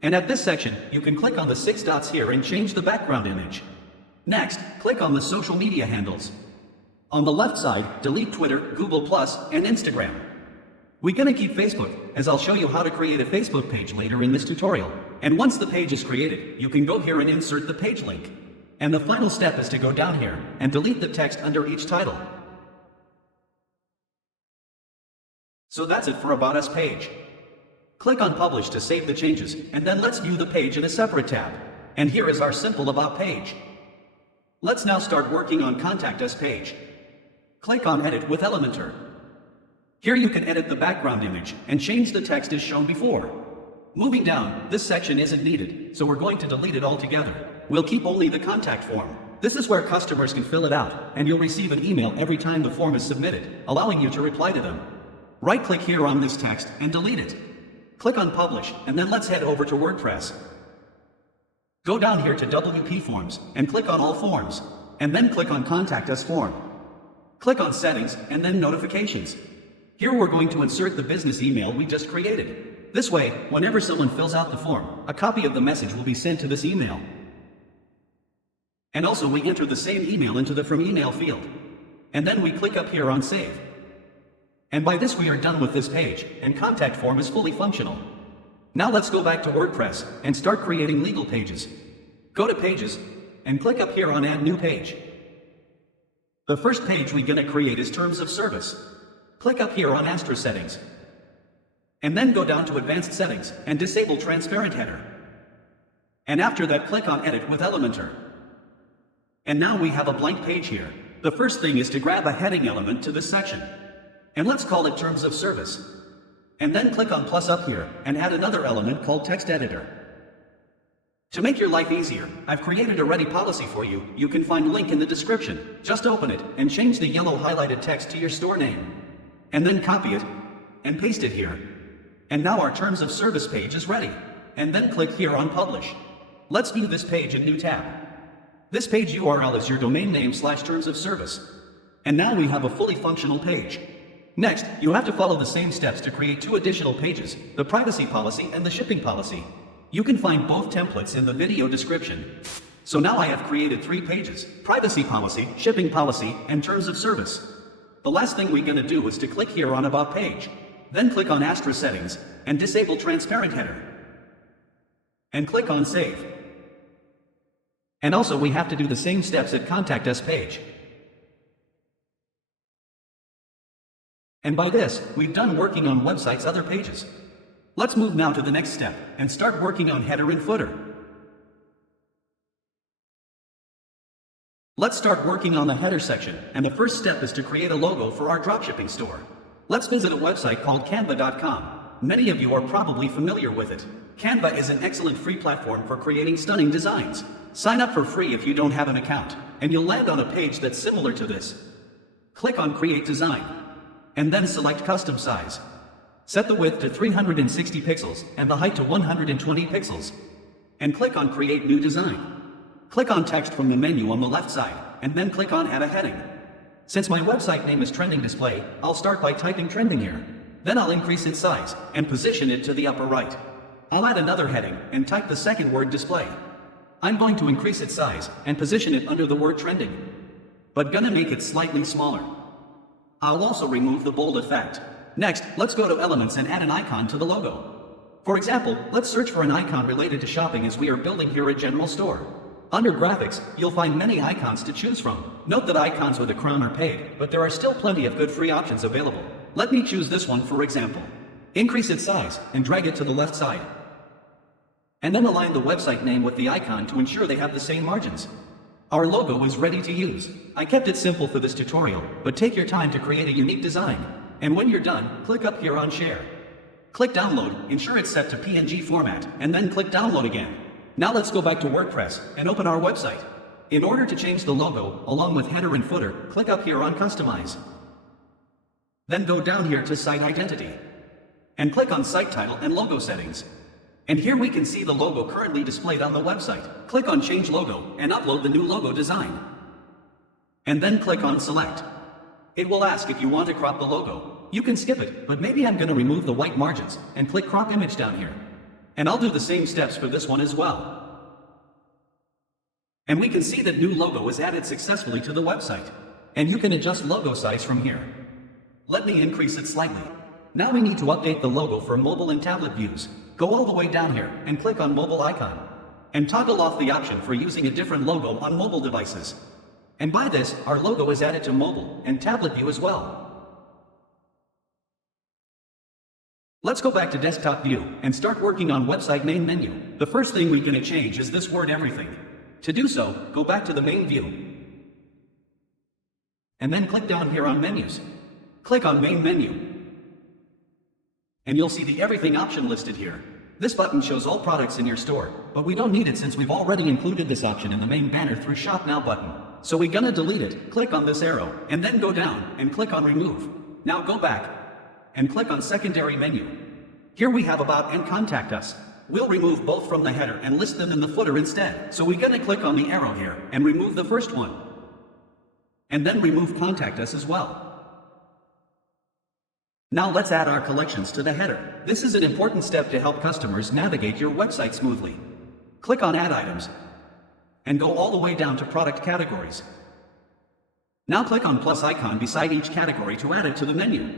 And at this section, you can click on the 6 dots here and change the background image. Next, click on the social media handles. On the left side, delete Twitter, Google+, and Instagram. We're gonna keep Facebook, as I'll show you how to create a Facebook page later in this tutorial. And once the page is created, you can go here and insert the page link. And the final step is to go down here and delete the text under each title. So that's it for About Us page. Click on Publish to save the changes, and then let's view the page in a separate tab. And here is our simple About page. Let's now start working on Contact Us page. Click on Edit with Elementor. Here you can edit the background image and change the text as shown before. Moving down, this section isn't needed, so we're going to delete it altogether. We'll keep only the contact form. This is where customers can fill it out, and you'll receive an email every time the form is submitted, allowing you to reply to them. Right-click here on this text and delete it. Click on Publish, and then let's head over to WordPress. Go down here to WP Forms, and click on All Forms, and then click on Contact Us form. Click on Settings, and then Notifications. Here we're going to insert the business email we just created. This way, whenever someone fills out the form, a copy of the message will be sent to this email. And also we enter the same email into the From Email field. And then we click up here on Save. And by this we are done with this page, and contact form is fully functional. Now let's go back to WordPress and start creating legal pages. Go to Pages, and click up here on Add New Page. The first page we're gonna create is Terms of Service. Click up here on Astra Settings. And then go down to Advanced Settings and disable Transparent Header. And after that click on Edit with Elementor. And now we have a blank page here. The first thing is to grab a heading element to this section. And let's call it Terms of Service. And then click on plus up here and add another element called Text Editor. To make your life easier, I've created a ready policy for you. You can find a link in the description. Just open it and change the yellow highlighted text to your store name. And then copy it and paste it here. And now our Terms of Service page is ready. And then click here on Publish. Let's view this page in New tab. This page URL is your domain name / Terms of Service. And now we have a fully functional page. Next, you have to follow the same steps to create 2 additional pages, the privacy policy and the shipping policy. You can find both templates in the video description. So now I have created 3 pages, privacy policy, shipping policy, and terms of service. The last thing we're gonna do is to click here on About Page. Then click on Astra Settings and disable Transparent Header. And click on Save. And also we have to do the same steps at Contact Us page. And by this, we've done working on websites' other pages. Let's move now to the next step and start working on header and footer. Let's start working on the header section, and the first step is to create a logo for our dropshipping store. Let's visit a website called canva.com. Many of you are probably familiar with it. Canva is an excellent free platform for creating stunning designs. Sign up for free if you don't have an account, and you'll land on a page that's similar to this. Click on Create Design, and then select Custom Size. Set the width to 360 pixels and the height to 120 pixels. And click on Create New Design. Click on Text from the menu on the left side, and then click on Add a Heading. Since my website name is Trending Display, I'll start by typing Trending here. Then I'll increase its size and position it to the upper right. I'll add another heading and type the second word Display. I'm going to increase its size and position it under the word Trending, but gonna make it slightly smaller. I'll also remove the bold effect. Next, let's go to Elements and add an icon to the logo. For example, let's search for an icon related to shopping as we are building here a general store. Under Graphics, you'll find many icons to choose from. Note that icons with a crown are paid, but there are still plenty of good free options available. Let me choose this one for example. Increase its size and drag it to the left side. And then align the website name with the icon to ensure they have the same margins. Our logo is ready to use. I kept it simple for this tutorial, but take your time to create a unique design. And when you're done, click up here on Share. Click Download, ensure it's set to PNG format, and then click Download again. Now let's go back to WordPress and open our website. In order to change the logo, along with header and footer, click up here on Customize. Then go down here to Site Identity. And click on Site Title and Logo Settings. And here we can see the logo currently displayed on the website. Click on Change Logo and upload the new logo design. And then click on Select. It will ask if you want to crop the logo. You can skip it, but maybe I'm going to remove the white margins and click Crop Image down here. And I'll do the same steps for this one as well. And we can see that new logo is added successfully to the website. And you can adjust logo size from here. Let me increase it slightly. Now we need to update the logo for mobile and tablet views. Go all the way down here and click on Mobile icon. And toggle off the option for using a different logo on mobile devices. And by this, our logo is added to mobile and tablet view as well. Let's go back to desktop view and start working on website main menu. The first thing we're going to change is this word everything. To do so, go back to the main view. And then click down here on menus. Click on main menu. And you'll see the everything option listed here. This button shows all products in your store, but we don't need it since we've already included this option in the main banner through Shop Now button. So we're gonna delete it. Click on this arrow, and then go down and click on Remove. Now go back and click on Secondary Menu. Here we have About and Contact Us. We'll remove both from the header and list them in the footer instead. So we're gonna click on the arrow here and remove the first one. And then remove Contact Us as well. Now let's add our collections to the header. This is an important step to help customers navigate your website smoothly. Click on Add Items and go all the way down to Product Categories. Now click on plus icon beside each category to add it to the menu.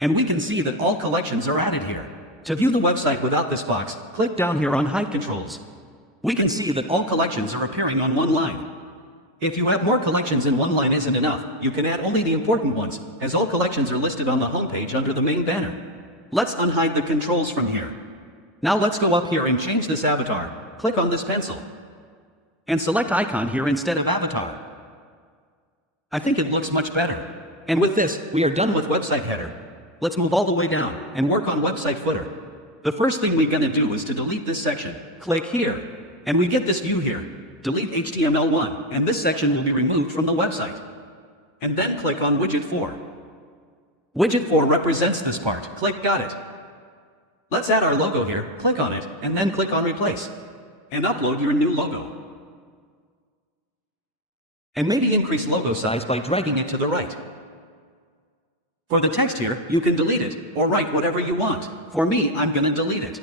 And we can see that all collections are added here. To view the website without this box, click down here on Hide Controls. We can see that all collections are appearing on one line. If you have more collections in one line isn't enough, you can add only the important ones, as all collections are listed on the homepage under the main banner. Let's unhide the controls from here. Now let's go up here and change this avatar. Click on this pencil. And select icon here instead of avatar. I think it looks much better. And with this, we are done with website header. Let's move all the way down and work on website footer. The first thing we're going to do is to delete this section. Click here, and we get this view here. Delete HTML1, and this section will be removed from the website. And then click on Widget 4. Widget 4 represents this part. Click Got it. Let's add our logo here. Click on it, and then click on Replace. And upload your new logo. And maybe increase logo size by dragging it to the right. For the text here, you can delete it, or write whatever you want. For me, I'm gonna delete it.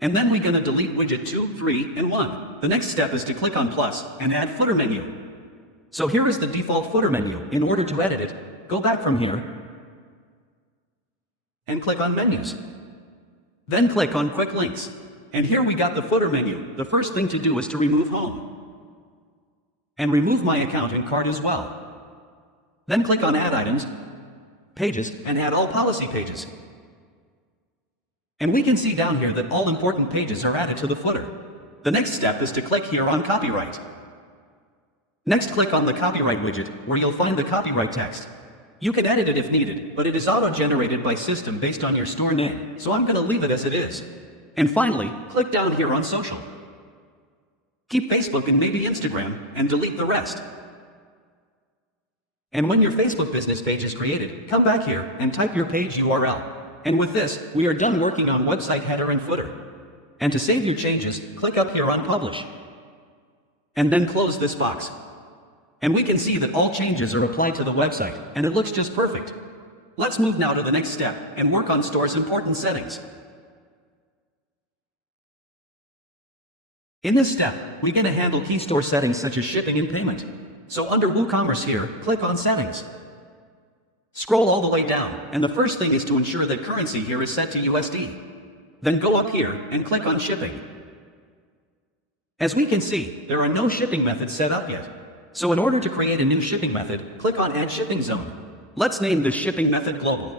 And then we're gonna delete widget 2, 3, and 1. The next step is to click on plus, and add footer menu. So here is the default footer menu. In order to edit it, go back from here, and click on Menus. Then click on Quick Links. And here we got the footer menu. The first thing to do is to remove Home. And remove My Account and Cart as well. Then click on Add Items, Pages, and add all policy pages. And we can see down here that all important pages are added to the footer. The next step is to click here on Copyright. Next, click on the Copyright widget, where you'll find the copyright text. You can edit it if needed, but it is auto-generated by system based on your store name, so I'm going to leave it as it is. And finally, click down here on Social. Keep Facebook and maybe Instagram, and delete the rest. And when your Facebook business page is created, come back here and type your page URL. And with this, we are done working on website header and footer. And to save your changes, click up here on Publish. And then close this box. And we can see that all changes are applied to the website, and it looks just perfect. Let's move now to the next step and work on store's important settings. In this step, we're going to handle key store settings such as shipping and payment. So under WooCommerce here, click on Settings. Scroll all the way down, and the first thing is to ensure that currency here is set to USD. Then go up here and click on Shipping. As we can see, there are no shipping methods set up yet. So in order to create a new shipping method, click on Add Shipping Zone. Let's name this shipping method Global.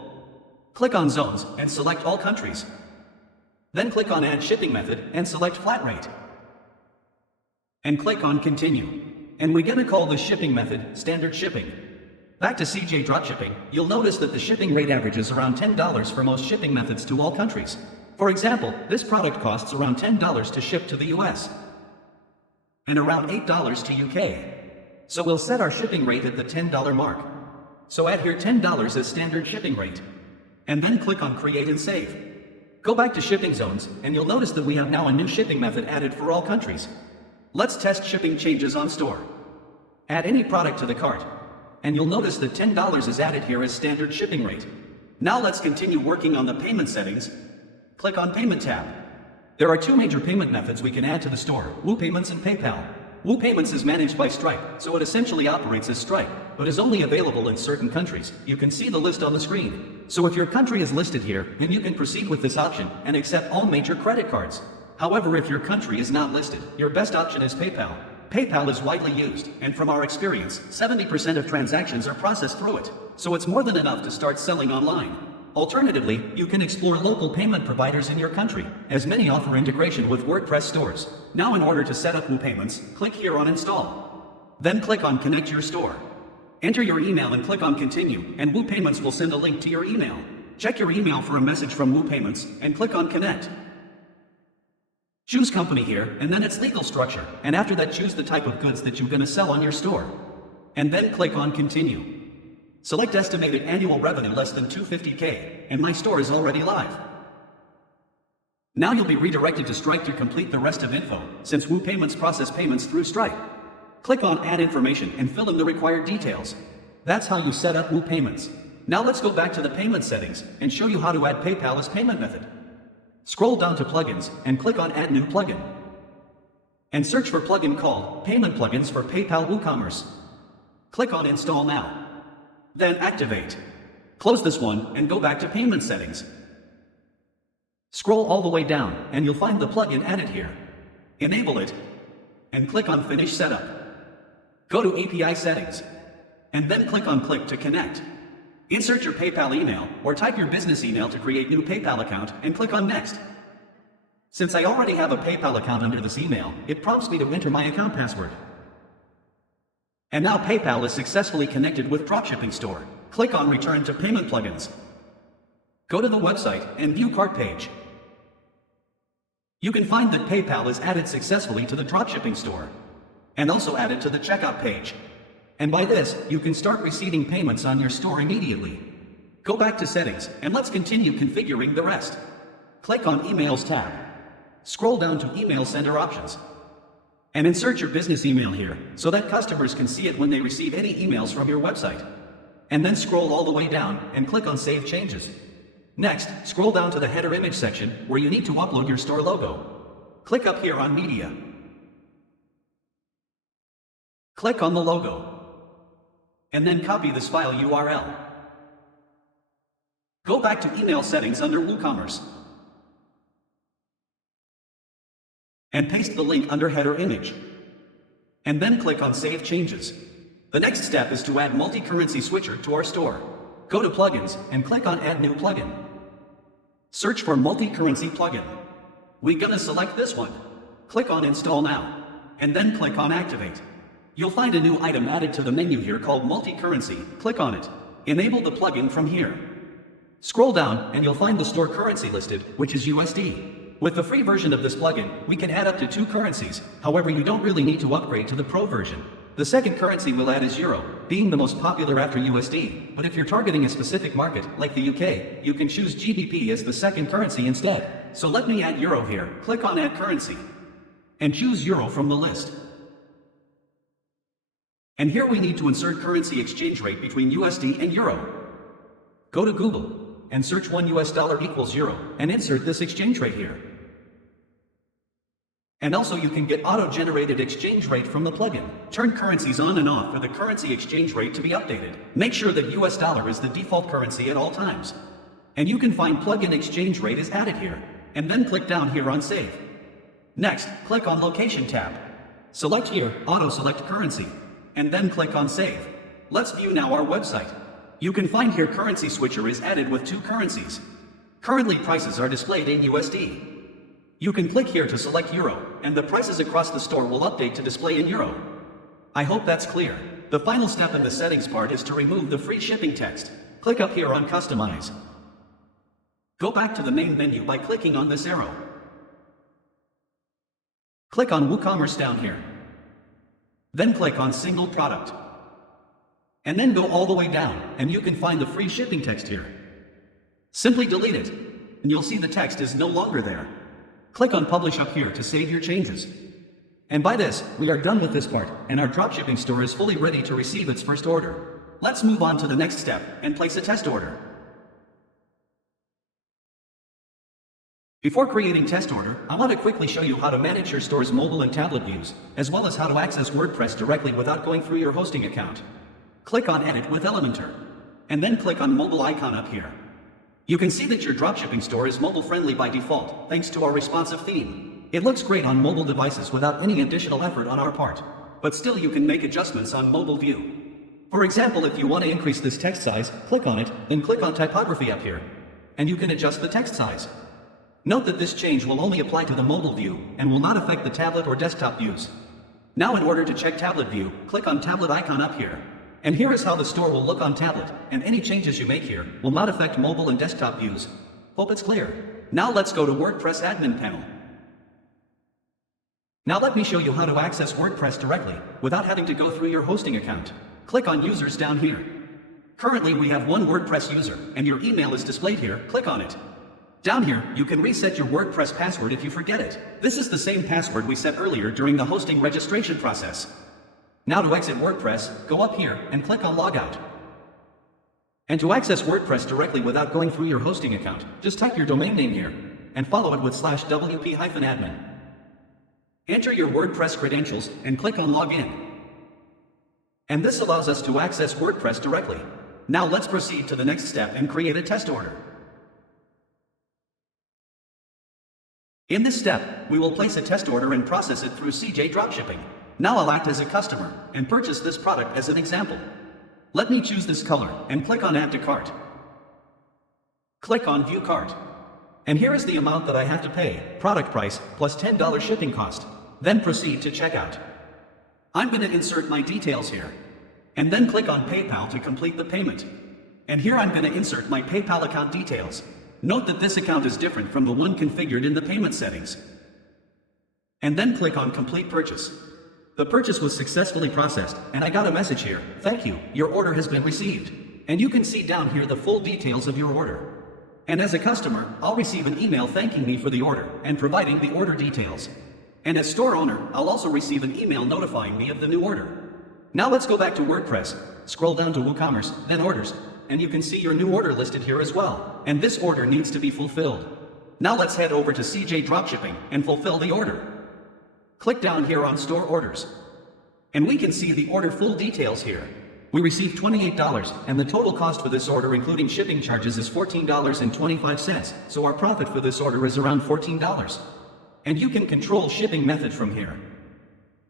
Click on Zones and select all countries. Then click on Add Shipping Method and select Flat Rate. And click on Continue. And we're going to call the shipping method Standard Shipping. Back to CJ Dropshipping, you'll notice that the shipping rate averages around $10 for most shipping methods to all countries. For example, this product costs around $10 to ship to the US. And around $8 to UK. So we'll set our shipping rate at the $10 mark. So add here $10 as standard shipping rate. And then click on Create and Save. Go back to Shipping Zones, and you'll notice that we have now a new shipping method added for all countries. Let's test shipping changes on store. Add any product to the cart, and you'll notice that $10 is added here as standard shipping rate. Now let's continue working on the payment settings. Click on Payment tab. There are two major payment methods we can add to the store, WooPayments and PayPal. WooPayments is managed by Stripe, so it essentially operates as Stripe, but is only available in certain countries. You can see the list on the screen. So if your country is listed here, then you can proceed with this option and accept all major credit cards. However, if your country is not listed, your best option is PayPal. PayPal is widely used, and from our experience, 70% of transactions are processed through it, so it's more than enough to start selling online. Alternatively, you can explore local payment providers in your country, as many offer integration with WordPress stores. Now in order to set up WooPayments, click here on Install. Then click on Connect Your Store. Enter your email and click on Continue, and WooPayments will send a link to your email. Check your email for a message from WooPayments, and click on Connect. Choose company here, and then its legal structure, and after that choose the type of goods that you're going to sell on your store. And then click on Continue. Select estimated annual revenue less than $250K, and my store is already live. Now you'll be redirected to Stripe to complete the rest of info, since WooPayments process payments through Stripe. Click on Add Information and fill in the required details. That's how you set up Woo Payments. Now let's go back to the payment settings and show you how to add PayPal as payment method. Scroll down to Plugins and click on Add New Plugin. And search for plugin called Payment Plugins for PayPal WooCommerce. Click on Install Now. Then Activate. Close this one and go back to Payment Settings. Scroll all the way down and you'll find the plugin added here. Enable it and click on Finish Setup. Go to API Settings and then click on Click to Connect. Insert your PayPal email or type your business email to create new PayPal account and click on Next. Since I already have a PayPal account under this email, it prompts me to enter my account password. And now PayPal is successfully connected with Dropshipping Store. Click on Return to Payment Plugins. Go to the website and view cart page. You can find that PayPal is added successfully to the Dropshipping Store and also added to the checkout page. And by this, you can start receiving payments on your store immediately. Go back to Settings and let's continue configuring the rest. Click on Emails tab. Scroll down to Email Sender Options. And insert your business email here so that customers can see it when they receive any emails from your website. And then scroll all the way down and click on Save Changes. Next, scroll down to the header image section where you need to upload your store logo. Click up here on Media. Click on the logo. And then copy this file URL. Go back to Email Settings under WooCommerce. And paste the link under Header Image. And then click on Save Changes. The next step is to add multi-currency switcher to our store. Go to Plugins and click on Add New Plugin. Search for multi-currency plugin. We're gonna select this one. Click on Install Now. And then click on Activate. You'll find a new item added to the menu here called multi-currency. Click on it. Enable the plugin from here. Scroll down and you'll find the store currency listed, which is USD. With the free version of this plugin, we can add up to 2 currencies. However, you don't really need to upgrade to the pro version. The second currency we'll add is Euro, being the most popular after USD. But if you're targeting a specific market, like the UK, you can choose GBP as the second currency instead. So let me add Euro here. Click on Add Currency. And choose Euro from the list. And here we need to insert currency exchange rate between USD and Euro. Go to Google and search $1 equals Euro and insert this exchange rate here. And also you can get auto-generated exchange rate from the plugin. Turn currencies on and off for the currency exchange rate to be updated. Make sure that US dollar is the default currency at all times. And you can find plugin exchange rate is added here. And then click down here on Save. Next, click on Location tab. Select here, Auto Select Currency. And then click on Save. Let's view now our website. You can find here currency switcher is added with 2 currencies. Currently prices are displayed in USD. You can click here to select Euro, and the prices across the store will update to display in Euro. I hope that's clear. The final step in the settings part is to remove the free shipping text. Click up here on Customize. Go back to the main menu by clicking on this arrow. Click on WooCommerce down here. Then click on Single Product. And then go all the way down, and you can find the free shipping text here. Simply delete it, and you'll see the text is no longer there. Click on Publish up here to save your changes. And by this, we are done with this part, and our dropshipping store is fully ready to receive its first order. Let's move on to the next step, and place a test order. Before creating test order, I want to quickly show you how to manage your store's mobile and tablet views, as well as how to access WordPress directly without going through your hosting account. Click on Edit with Elementor, and then click on Mobile icon up here. You can see that your dropshipping store is mobile-friendly by default, thanks to our responsive theme. It looks great on mobile devices without any additional effort on our part, but still you can make adjustments on mobile view. For example, if you want to increase this text size, click on it, then click on Typography up here, and you can adjust the text size. Note that this change will only apply to the mobile view and will not affect the tablet or desktop views. Now in order to check tablet view, click on tablet icon up here. And here is how the store will look on tablet, and any changes you make here will not affect mobile and desktop views. Hope it's clear. Now let's go to WordPress admin panel. Now let me show you how to access WordPress directly without having to go through your hosting account. Click on Users down here. Currently we have 1 WordPress user, and your email is displayed here. Click on it. Down here, you can reset your WordPress password if you forget it. This is the same password we set earlier during the hosting registration process. Now to exit WordPress, go up here and click on Logout. And to access WordPress directly without going through your hosting account, just type your domain name here and follow it with /wp-admin. Enter your WordPress credentials and click on Login. And this allows us to access WordPress directly. Now let's proceed to the next step and create a test order. In this step, we will place a test order and process it through CJ Dropshipping. Now I'll act as a customer and purchase this product as an example. Let me choose this color and click on Add to Cart. Click on View Cart. And here is the amount that I have to pay, product price plus $10 shipping cost. Then proceed to checkout. I'm going to insert my details here. And then click on PayPal to complete the payment. And here I'm going to insert my PayPal account details. Note that this account is different from the one configured in the payment settings. And then click on Complete Purchase. The purchase was successfully processed, and I got a message here. Thank you, your order has been received. And you can see down here the full details of your order. And as a customer, I'll receive an email thanking me for the order and providing the order details. And as store owner, I'll also receive an email notifying me of the new order. Now let's go back to WordPress, scroll down to WooCommerce, then Orders, and you can see your new order listed here as well. And this order needs to be fulfilled. Now let's head over to CJ Dropshipping and fulfill the order. Click down here on Store Orders. And we can see the order full details here. We received $28, and the total cost for this order including shipping charges is $14.25, so our profit for this order is around $14. And you can control shipping method from here.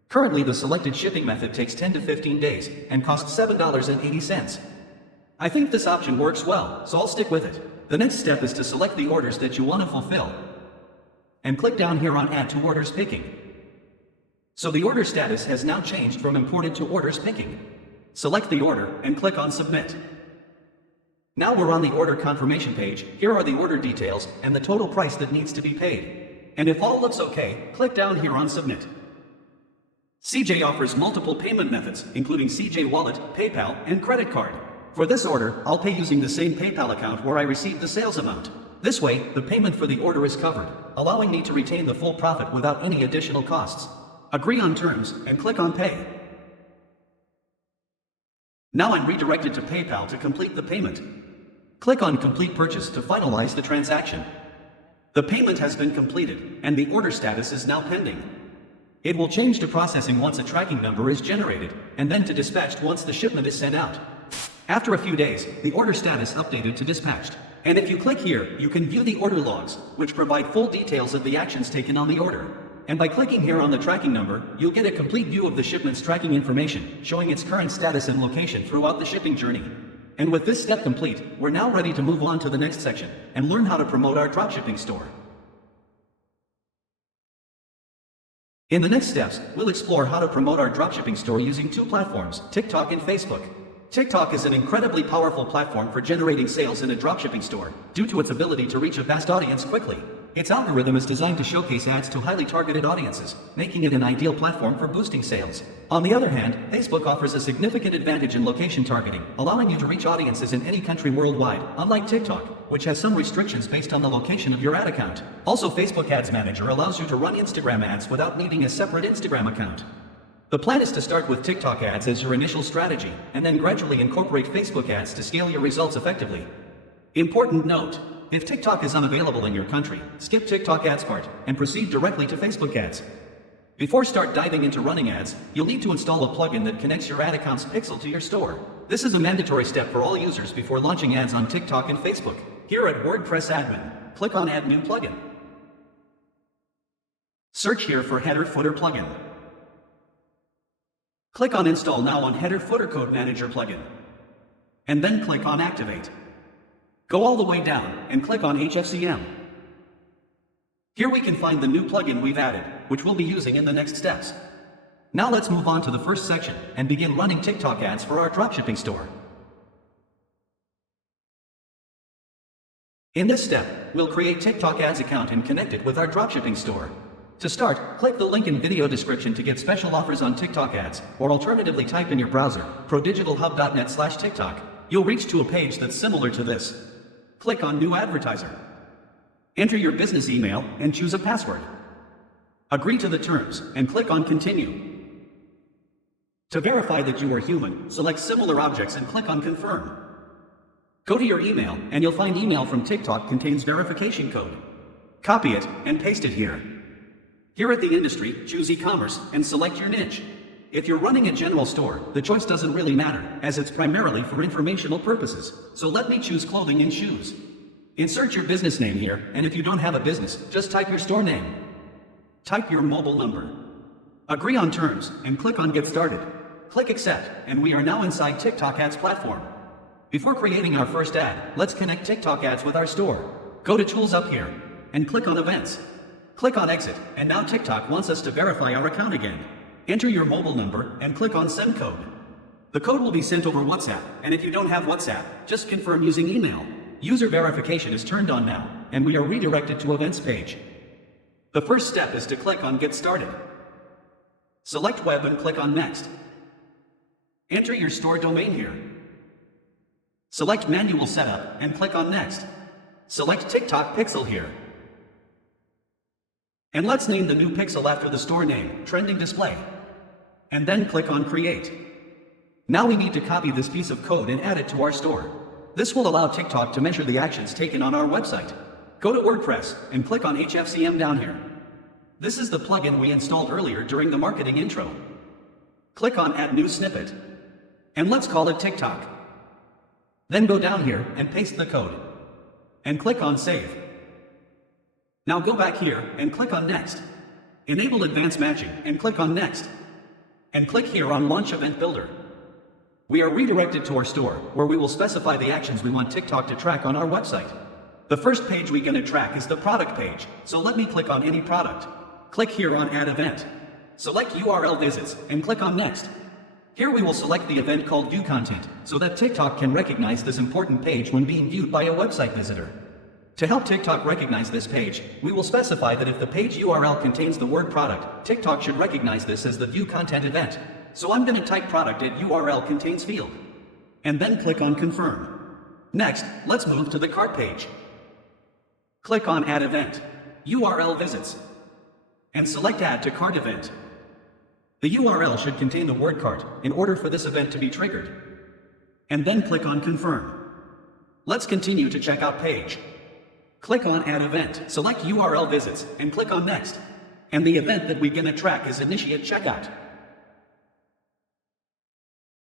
Currently the selected shipping method takes 10 to 15 days and costs $7.80. I think this option works well, so I'll stick with it. The next step is to select the orders that you want to fulfill. And click down here on Add to Orders Picking. So the order status has now changed from imported to orders picking. Select the order and click on Submit. Now we're on the order confirmation page. Here are the order details and the total price that needs to be paid. And if all looks okay, click down here on Submit. CJ offers multiple payment methods, including CJ Wallet, PayPal, and credit card. For this order, I'll pay using the same PayPal account where I received the sales amount. This way, the payment for the order is covered, allowing me to retain the full profit without any additional costs. Agree on terms and click on Pay. Now I'm redirected to PayPal to complete the payment. Click on Complete Purchase to finalize the transaction. The payment has been completed, and the order status is now pending. It will change to processing once a tracking number is generated, and then to dispatched once the shipment is sent out. After a few days, the order status updated to dispatched. And if you click here, you can view the order logs, which provide full details of the actions taken on the order. And by clicking here on the tracking number, you'll get a complete view of the shipment's tracking information, showing its current status and location throughout the shipping journey. And with this step complete, we're now ready to move on to the next section and learn how to promote our dropshipping store. In the next steps, we'll explore how to promote our dropshipping store using two platforms, TikTok and Facebook. TikTok is an incredibly powerful platform for generating sales in a dropshipping store, due to its ability to reach a vast audience quickly. Its algorithm is designed to showcase ads to highly targeted audiences, making it an ideal platform for boosting sales. On the other hand, Facebook offers a significant advantage in location targeting, allowing you to reach audiences in any country worldwide, unlike TikTok, which has some restrictions based on the location of your ad account. Also, Facebook Ads Manager allows you to run Instagram ads without needing a separate Instagram account. The plan is to start with TikTok ads as your initial strategy, and then gradually incorporate Facebook ads to scale your results effectively. Important note: if TikTok is unavailable in your country, skip TikTok ads part and proceed directly to Facebook ads. Before start diving into running ads, you'll need to install a plugin that connects your ad account's pixel to your store. This is a mandatory step for all users before launching ads on TikTok and Facebook. Here at WordPress Admin, click on Add New Plugin. Search here for Header Footer Plugin. Click on Install Now on Header Footer Code Manager plugin. And then click on Activate. Go all the way down and click on HFCM. Here we can find the new plugin we've added, which we'll be using in the next steps. Now let's move on to the first section and begin running TikTok ads for our dropshipping store. In this step, we'll create TikTok ads account and connect it with our dropshipping store. To start, click the link in video description to get special offers on TikTok ads, or alternatively type in your browser, prodigitalhub.net/TikTok. You'll reach to a page that's similar to this. Click on New Advertiser. Enter your business email and choose a password. Agree to the terms and click on Continue. To verify that you are human, select similar objects and click on confirm. Go to your email and you'll find email from TikTok contains verification code. Copy it and paste it here. Here at the industry, choose e-commerce and select your niche. If you're running a general store, the choice doesn't really matter, as it's primarily for informational purposes. So let me choose clothing and shoes. Insert your business name here, and if you don't have a business, just type your store name. Type your mobile number. Agree on terms, and click on Get Started. Click Accept, and we are now inside TikTok Ads platform. Before creating our first ad, let's connect TikTok Ads with our store. Go to Tools up here, and click on Events. Click on Exit, and now TikTok wants us to verify our account again. Enter your mobile number, and click on Send Code. The code will be sent over WhatsApp, and if you don't have WhatsApp, just confirm using email. User verification is turned on now, and we are redirected to Events page. The first step is to click on Get Started. Select Web and click on Next. Enter your store domain here. Select Manual Setup and click on Next. Select TikTok Pixel here. And let's name the new pixel after the store name, Trending Display. And then click on Create. Now we need to copy this piece of code and add it to our store. This will allow TikTok to measure the actions taken on our website. Go to WordPress and click on HFCM down here. This is the plugin we installed earlier during the marketing intro. Click on Add New Snippet. And let's call it TikTok. Then go down here and paste the code. And click on Save. Now go back here and click on Next. Enable Advanced Matching and click on Next. And click here on Launch Event Builder. We are redirected to our store, where we will specify the actions we want TikTok to track on our website. The first page we're going to track is the product page, so let me click on any product. Click here on Add Event. Select URL Visits and click on Next. Here we will select the event called View Content, so that TikTok can recognize this important page when being viewed by a website visitor. To help TikTok recognize this page, we will specify that if the page URL contains the word product, TikTok should recognize this as the View Content event. So I'm going to type product at URL contains field. And then click on Confirm. Next, let's move to the cart page. Click on Add Event, URL Visits, and select Add to Cart Event. The URL should contain the word cart in order for this event to be triggered. And then click on Confirm. Let's continue to checkout page. Click on Add Event, select URL Visits, and click on Next. And the event that we're going to track is Initiate Checkout.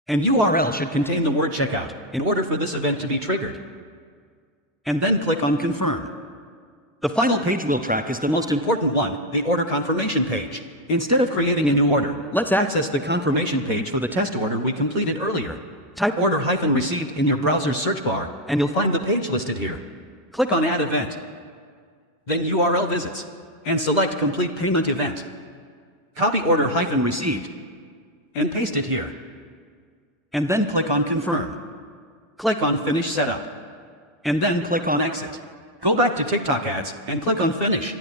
And URL should contain the word checkout in order for this event to be triggered. And then click on Confirm. The final page we'll track is the most important one, the order confirmation page. Instead of creating a new order, let's access the confirmation page for the test order we completed earlier. Type order-received in your browser's search bar, and you'll find the page listed here. Click on Add Event, then URL Visits, and select Complete Payment Event. Copy order-received, and paste it here. And then click on Confirm. Click on Finish Setup. And then click on Exit. Go back to TikTok Ads and click on Finish.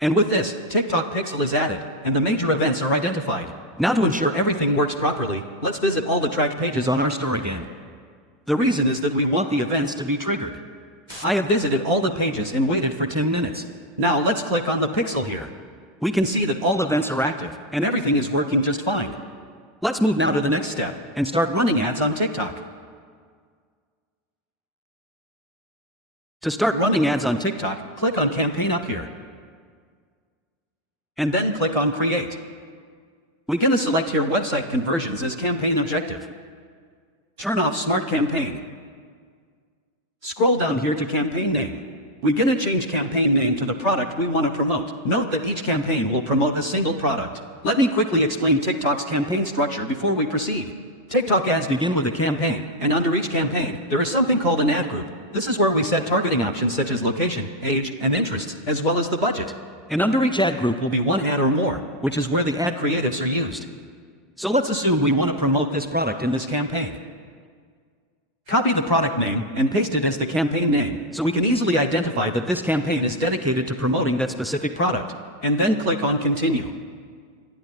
And with this, TikTok Pixel is added, and the major events are identified. Now to ensure everything works properly, let's visit all the tracked pages on our store again. The reason is that we want the events to be triggered. I have visited all the pages and waited for 10 minutes. Now let's click on the pixel here. We can see that all events are active, and everything is working just fine. Let's move now to the next step and start running ads on TikTok. To start running ads on TikTok, click on Campaign up here. And then click on Create. We're going to select here Website Conversions as campaign objective. Turn off Smart Campaign. Scroll down here to Campaign Name. We're going to change campaign name to the product we want to promote. Note that each campaign will promote a single product. Let me quickly explain TikTok's campaign structure before we proceed. TikTok ads begin with a campaign, and under each campaign, there is something called an ad group. This is where we set targeting options such as location, age, and interests, as well as the budget. And under each ad group will be one ad or more, which is where the ad creatives are used. So let's assume we want to promote this product in this campaign. Copy the product name and paste it as the campaign name, so we can easily identify that this campaign is dedicated to promoting that specific product, and then click on Continue.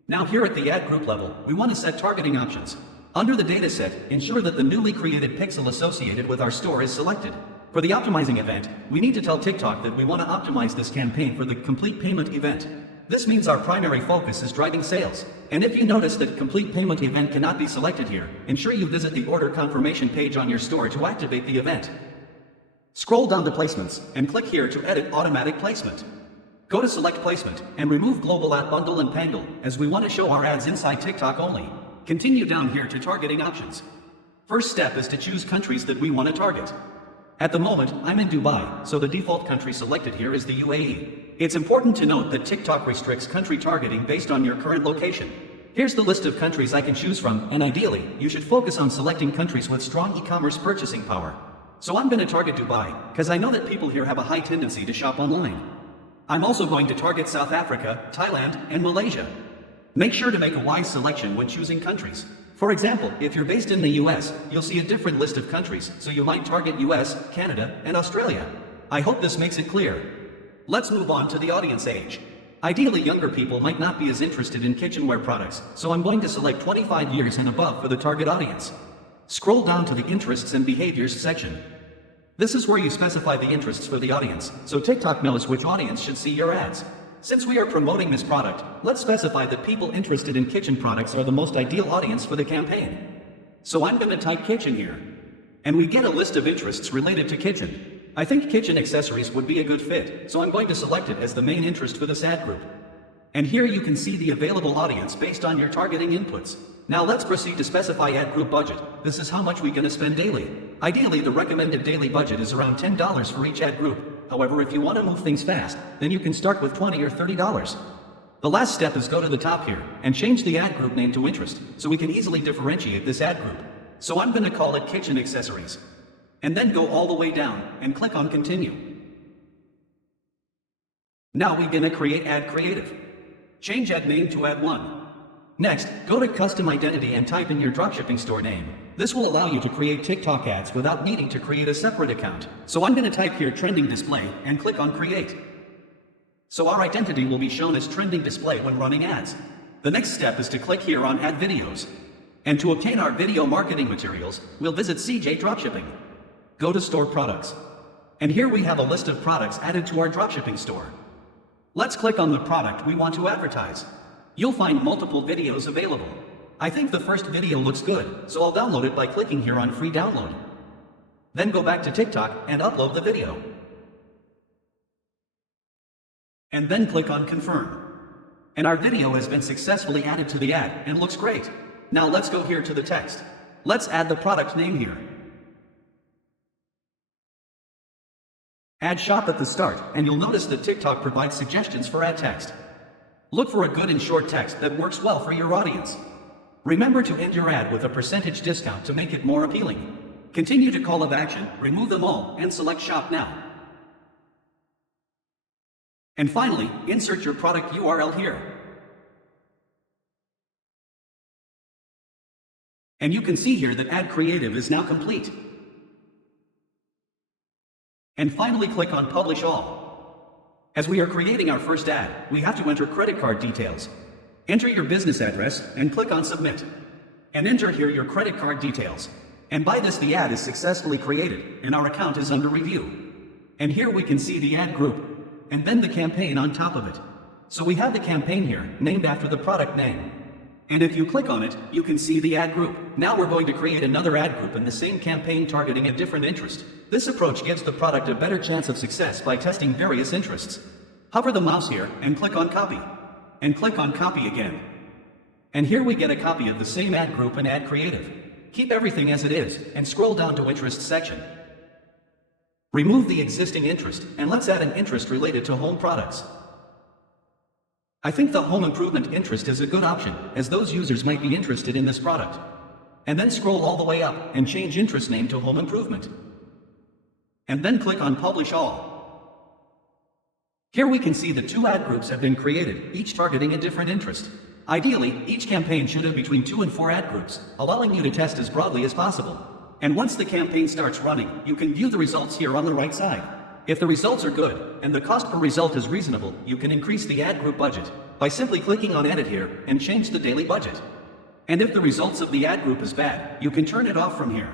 Now here at the ad group level, we want to set targeting options. Under the dataset, ensure that the newly created pixel associated with our store is selected. For the optimizing event, we need to tell TikTok that we want to optimize this campaign for the complete payment event. This means our primary focus is driving sales. And if you notice that complete payment event cannot be selected here, ensure you visit the order confirmation page on your store to activate the event. Scroll down to placements and click here to edit automatic placement. Go to select placement and remove global app bundle and pangle, as we want to show our ads inside TikTok only. Continue down here to targeting options. First step is to choose countries that we want to target. At the moment, I'm in Dubai, so the default country selected here is the UAE. It's important to note that TikTok restricts country targeting based on your current location. Here's the list of countries I can choose from, and ideally, you should focus on selecting countries with strong e-commerce purchasing power. So I'm going to target Dubai, because I know that people here have a high tendency to shop online. I'm also going to target South Africa, Thailand, and Malaysia. Make sure to make a wise selection when choosing countries. For example, if you're based in the US, you'll see a different list of countries, so you might target US, Canada, and Australia. I hope this makes it clear. Let's move on to the audience age. Ideally, younger people might not be as interested in kitchenware products, so I'm going to select 25 years and above for the target audience. Scroll down to the interests and behaviors section. This is where you specify the interests for the audience, so TikTok knows which audience should see your ads. Since we are promoting this product, let's specify that people interested in kitchen products are the most ideal audience for the campaign. So I'm going to type kitchen here. And we get a list of interests related to kitchen. I think kitchen accessories would be a good fit, so I'm going to select it as the main interest for this ad group. And here you can see the available audience based on your targeting inputs. Now let's proceed to specify ad group budget. This is how much we're going to spend daily. Ideally, the recommended daily budget is around $10 for each ad group. However, if you want to move things fast, then you can start with $20 or $30. The last step is go to the top here and change the ad group name to interest, so we can easily differentiate this ad group. So I'm going to call it kitchen accessories. And then go all the way down and click on continue. Now we're going to create ad creative. Change ad name to ad 1. Next, go to custom identity and type in your dropshipping store name. This will allow you to create TikTok ads without needing to create a separate account. So I'm going to type here trending display and click on create. So our identity will be shown as trending display when running ads. The next step is to click here on add videos. And to obtain our video marketing materials, we'll visit CJ Dropshipping. Go to store products. And here we have a list of products added to our dropshipping store. Let's click on the product we want to advertise. You'll find multiple videos available. I think the first video looks good, so I'll download it by clicking here on free download. Then go back to TikTok and upload the video. And then click on confirm. And our video has been successfully added to the ad and looks great. Now let's go here to the text. Let's add the product name here. Add shop at the start, and you'll notice that TikTok provides suggestions for ad text. Look for a good and short text that works well for your audience. Remember to end your ad with a percentage discount to make it more appealing. Continue to call of action, remove them all, and select shop now. And finally, insert your product URL here. And you can see here that ad creative is now complete. And finally click on publish all. As we are creating our first ad, we have to enter credit card details. Enter your business address and click on submit. And enter here your credit card details. And by this the ad is successfully created and our account is under review. And here we can see the ad group and then the campaign on top of it. So we have the campaign here named after the product name. And if you click on it, you can see the ad group. Now we're going to create another ad group in the same campaign targeting a different interest. This approach gives the product a better chance of success by testing various interests. Hover the mouse here and click on copy. And click on copy again. And here we get a copy of the same ad group and ad creative. Keep everything as it is and scroll down to interest section. Remove the existing interest and let's add an interest related to home products. I think the home improvement interest is a good option, as those users might be interested in this product. And then scroll all the way up and change interest name to home improvement. And then click on publish all. Here we can see the two ad groups have been created, each targeting a different interest. Ideally, each campaign should have between 2 and 4 ad groups, allowing you to test as broadly as possible. And once the campaign starts running, you can view the results here on the right side. If the results are good, and the cost per result is reasonable, you can increase the ad group budget by simply clicking on edit here and change the daily budget. And if the results of the ad group is bad, you can turn it off from here.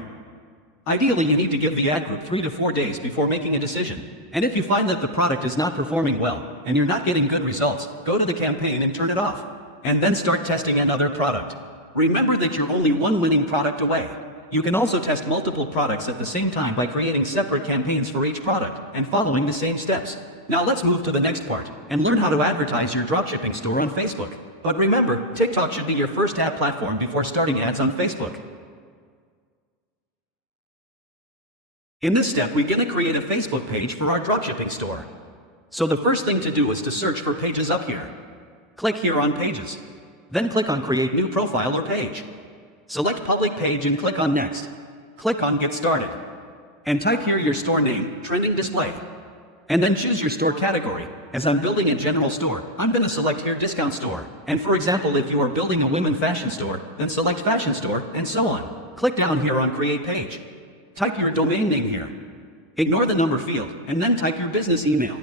Ideally, you need to give the ad group 3 to 4 days before making a decision. And if you find that the product is not performing well, and you're not getting good results, go to the campaign and turn it off. And then start testing another product. Remember that you're only one winning product away. You can also test multiple products at the same time by creating separate campaigns for each product and following the same steps. Now let's move to the next part and learn how to advertise your dropshipping store on Facebook. But remember, TikTok should be your first ad platform before starting ads on Facebook. In this step, we're going to create a Facebook page for our dropshipping store. So the first thing to do is to search for pages up here. Click here on Pages. Then click on Create New Profile or Page. Select Public Page and click on Next. Click on Get Started. And type here your store name, Trending Display. And then choose your store category. As I'm building a general store, I'm going to select here Discount Store. And for example, if you are building a women fashion store, then select Fashion Store, and so on. Click down here on Create Page. Type your domain name here. Ignore the number field, and then type your business email.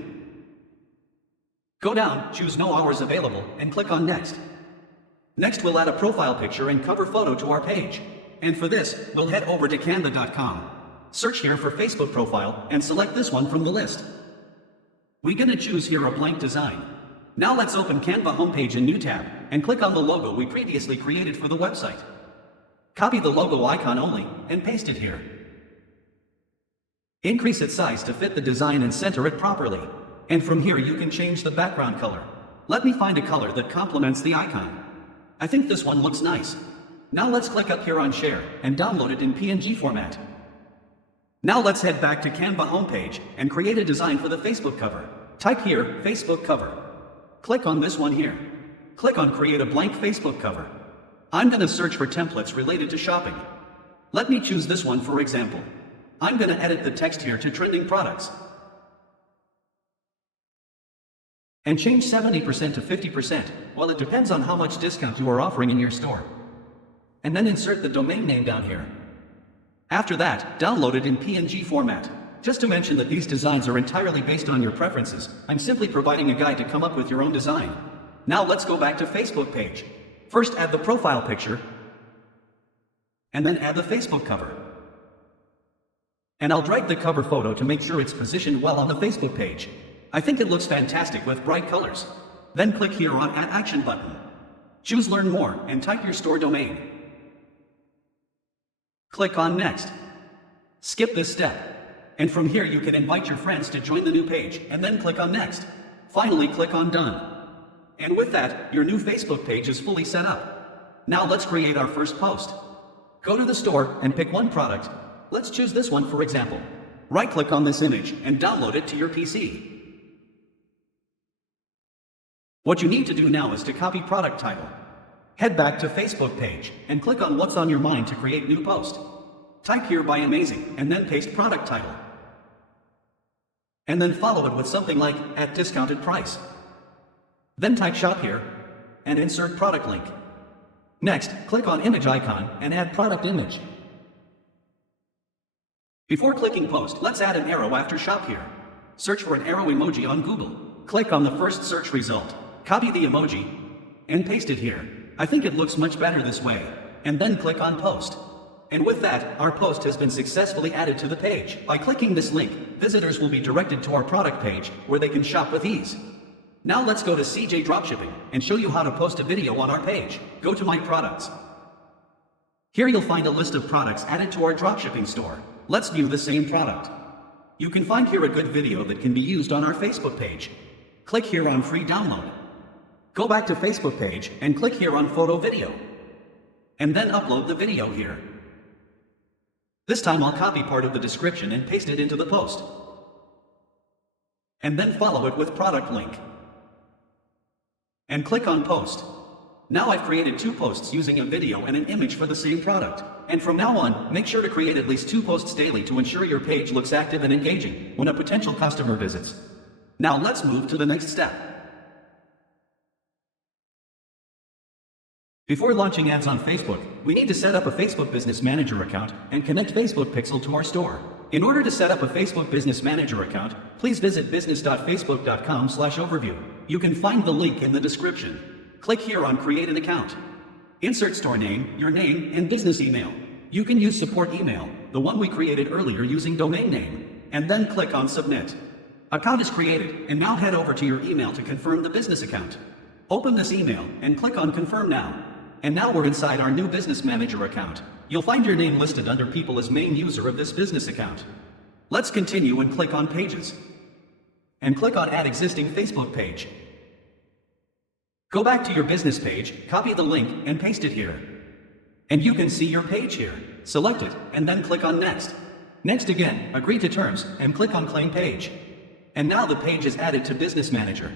Go down, choose No Hours Available, and click on Next. Next, we'll add a profile picture and cover photo to our page. And for this, we'll head over to canva.com. Search here for Facebook profile, and select this one from the list. We're gonna choose here a blank design. Now let's open Canva homepage in New tab, and click on the logo we previously created for the website. Copy the logo icon only, and paste it here. Increase its size to fit the design and center it properly. And from here you can change the background color. Let me find a color that complements the icon. I think this one looks nice. Now let's click up here on Share and download it in PNG format. Now let's head back to Canva homepage and create a design for the Facebook cover. Type here, Facebook cover. Click on this one here. Click on Create a blank Facebook cover. I'm gonna search for templates related to shopping. Let me choose this one for example. I'm gonna edit the text here to trending products. And change 70% to 50%, well it depends on how much discount you are offering in your store. And then insert the domain name down here. After that, download it in PNG format. Just to mention that these designs are entirely based on your preferences, I'm simply providing a guide to come up with your own design. Now let's go back to Facebook page. First add the profile picture, and then add the Facebook cover. And I'll drag the cover photo to make sure it's positioned well on the Facebook page. I think it looks fantastic with bright colors. Then click here on Add Action button. Choose Learn More and type your store domain. Click on Next. Skip this step. And from here you can invite your friends to join the new page and then click on Next. Finally click on Done. And with that, your new Facebook page is fully set up. Now let's create our first post. Go to the store and pick one product. Let's choose this one for example. Right-click on this image and download it to your PC. What you need to do now is to copy product title. Head back to Facebook page and click on what's on your mind to create new post. Type here Buy Amazing and then paste product title. And then follow it with something like at discounted price. Then type shop here and insert product link. Next, click on image icon and add product image. Before clicking post, let's add an arrow after shop here. Search for an arrow emoji on Google. Click on the first search result. Copy the emoji and paste it here. I think it looks much better this way. And then click on post. And with that, our post has been successfully added to the page. By clicking this link, visitors will be directed to our product page where they can shop with ease. Now let's go to CJ Dropshipping and show you how to post a video on our page. Go to My Products. Here you'll find a list of products added to our dropshipping store. Let's view the same product. You can find here a good video that can be used on our Facebook page. Click here on Free Download. Go back to Facebook page and click here on Photo Video. And then upload the video here. This time I'll copy part of the description and paste it into the post. And then follow it with product link. And click on Post. Now I've created 2 posts using a video and an image for the same product. And from now on, make sure to create at least 2 posts daily to ensure your page looks active and engaging when a potential customer visits. Now let's move to the next step. Before launching ads on Facebook, we need to set up a Facebook Business Manager account and connect Facebook Pixel to our store. In order to set up a Facebook Business Manager account, please visit business.facebook.com/overview. You can find the link in the description. Click here on Create an Account. Insert store name, your name, and business email. You can use support email, the one we created earlier using domain name, and then click on submit. Account is created, and now head over to your email to confirm the business account. Open this email and click on confirm now. And now we're inside our new business manager account. You'll find your name listed under people as main user of this business account. Let's continue and click on pages. And click on add existing Facebook page. Go back to your business page, copy the link, and paste it here. And you can see your page here. Select it, and then click on next. Next again, agree to terms, and click on claim page. And now the page is added to Business Manager.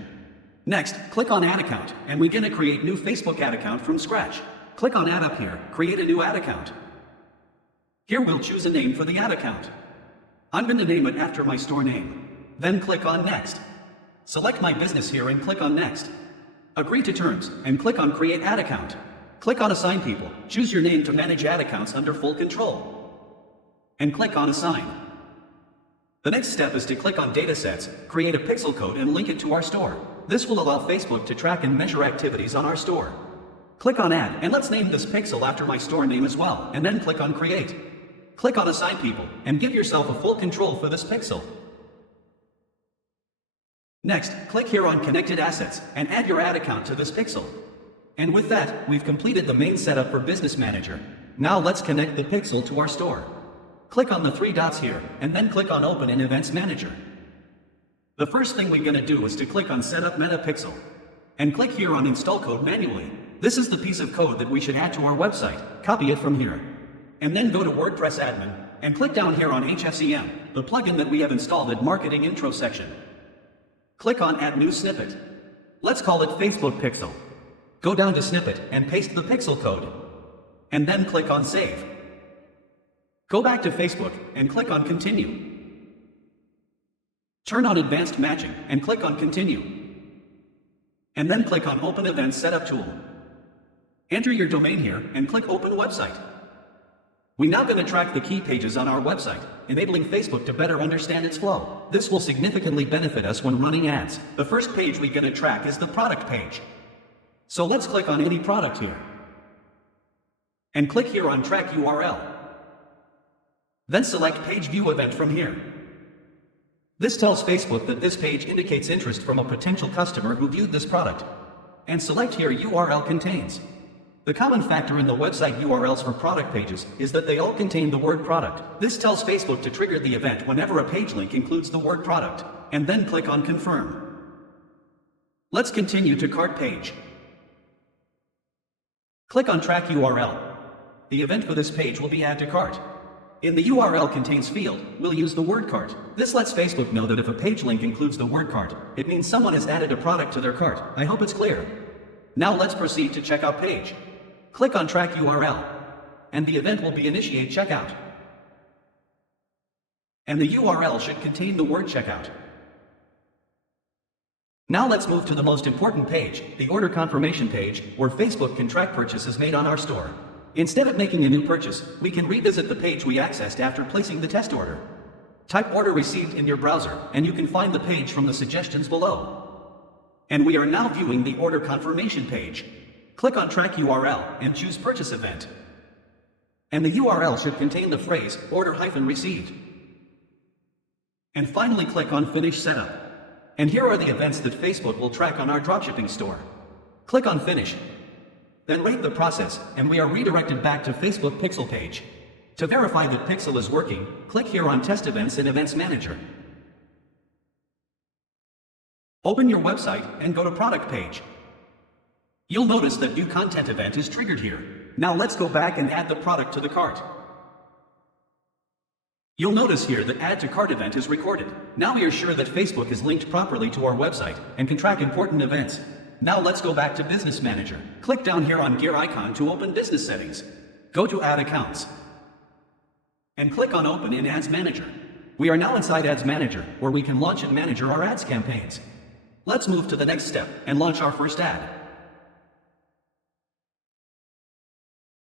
Next, click on Add Account, and we're going to create new Facebook ad account from scratch. Click on Add up here, create a new ad account. Here we'll choose a name for the ad account. I'm going to name it after my store name. Then click on Next. Select my business here and click on Next. Agree to terms, and click on Create Ad Account. Click on Assign People, choose your name to manage ad accounts under full control. And click on Assign. The next step is to click on Datasets, create a pixel code and link it to our store. This will allow Facebook to track and measure activities on our store. Click on Add, and let's name this pixel after my store name as well, and then click on Create. Click on Assign People, and give yourself a full control for this pixel. Next, click here on Connected Assets, and add your ad account to this pixel. And with that, we've completed the main setup for Business Manager. Now let's connect the pixel to our store. Click on the three dots here, and then click on Open in Events Manager. The first thing we're going to do is to click on Setup Meta Pixel. And click here on Install Code manually. This is the piece of code that we should add to our website. Copy it from here. And then go to WordPress Admin, and click down here on HFCM, the plugin that we have installed at Marketing Intro section. Click on Add New Snippet. Let's call it Facebook Pixel. Go down to Snippet and paste the pixel code. And then click on Save. Go back to Facebook and click on Continue. Turn on Advanced Matching and click on Continue. And then click on Open Event Setup Tool. Enter your domain here and click Open Website. We're now going to track the key pages on our website, enabling Facebook to better understand its flow. This will significantly benefit us when running ads. The first page we're going to track is the product page. So let's click on any product here. And click here on Track URL. Then select Page View Event from here. This tells Facebook that this page indicates interest from a potential customer who viewed this product. And select here URL Contains. The common factor in the website URLs for product pages is that they all contain the word product. This tells Facebook to trigger the event whenever a page link includes the word product, and then click on Confirm. Let's continue to Cart page. Click on Track URL. The event for this page will be Add to Cart. In the URL Contains field, we'll use the word cart. This lets Facebook know that if a page link includes the word cart, it means someone has added a product to their cart. I hope it's clear. Now let's proceed to Checkout page. Click on Track URL, and the event will be Initiate Checkout. And the URL should contain the word checkout. Now let's move to the most important page, the Order Confirmation page, where Facebook can track purchases made on our store. Instead of making a new purchase, we can revisit the page we accessed after placing the test order. Type Order Received in your browser, and you can find the page from the suggestions below. And we are now viewing the Order Confirmation page. Click on Track URL and choose Purchase Event. And the URL should contain the phrase Order-Received. And finally click on Finish Setup. And here are the events that Facebook will track on our dropshipping store. Click on Finish. Then rate the process, and we are redirected back to Facebook Pixel page. To verify that Pixel is working, click here on Test Events in Events Manager. Open your website and go to Product page. You'll notice that New Content event is triggered here. Now let's go back and add the product to the cart. You'll notice here that Add to Cart event is recorded. Now we are sure that Facebook is linked properly to our website and can track important events. Now let's go back to Business Manager. Click down here on gear icon to open Business Settings. Go to Add Accounts. And click on Open in Ads Manager. We are now inside Ads Manager, where we can launch and manage our ads campaigns. Let's move to the next step and launch our first ad.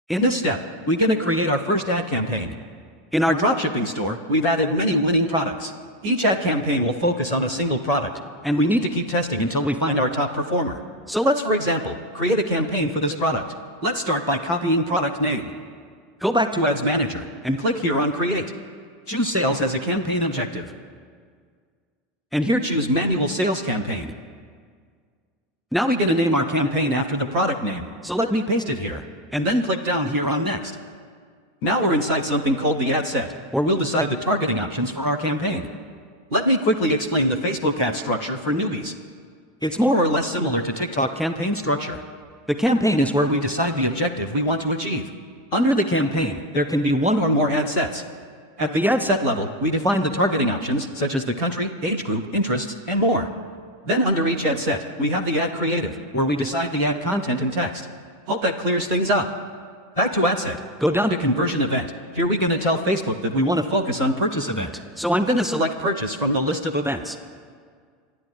In this step, we're going to create our first ad campaign. In our dropshipping store, we've added many winning products. Each ad campaign will focus on a single product, and we need to keep testing until we find our top performer. So let's, for example, create a campaign for this product. Let's start by copying product name. Go back to Ads Manager and click here on Create. Choose Sales as a campaign objective. And here choose Manual Sales Campaign. Now we're going to name our campaign after the product name, so let me paste it here, and then click down here on Next. Now we're inside something called the ad set, where we'll decide the targeting options for our campaign. Let me quickly explain the Facebook ad structure for newbies. It's more or less similar to TikTok campaign structure. The campaign is where we decide the objective we want to achieve. Under the campaign, there can be one or more ad sets. At the ad set level, we define the targeting options such as the country, age group, interests, and more. Then under each ad set, we have the ad creative, where we decide the ad content and text. Hope that clears things up. Back to ad set, go down to conversion event. Here we're going to tell Facebook that we want to focus on purchase event. So I'm going to select purchase from the list of events.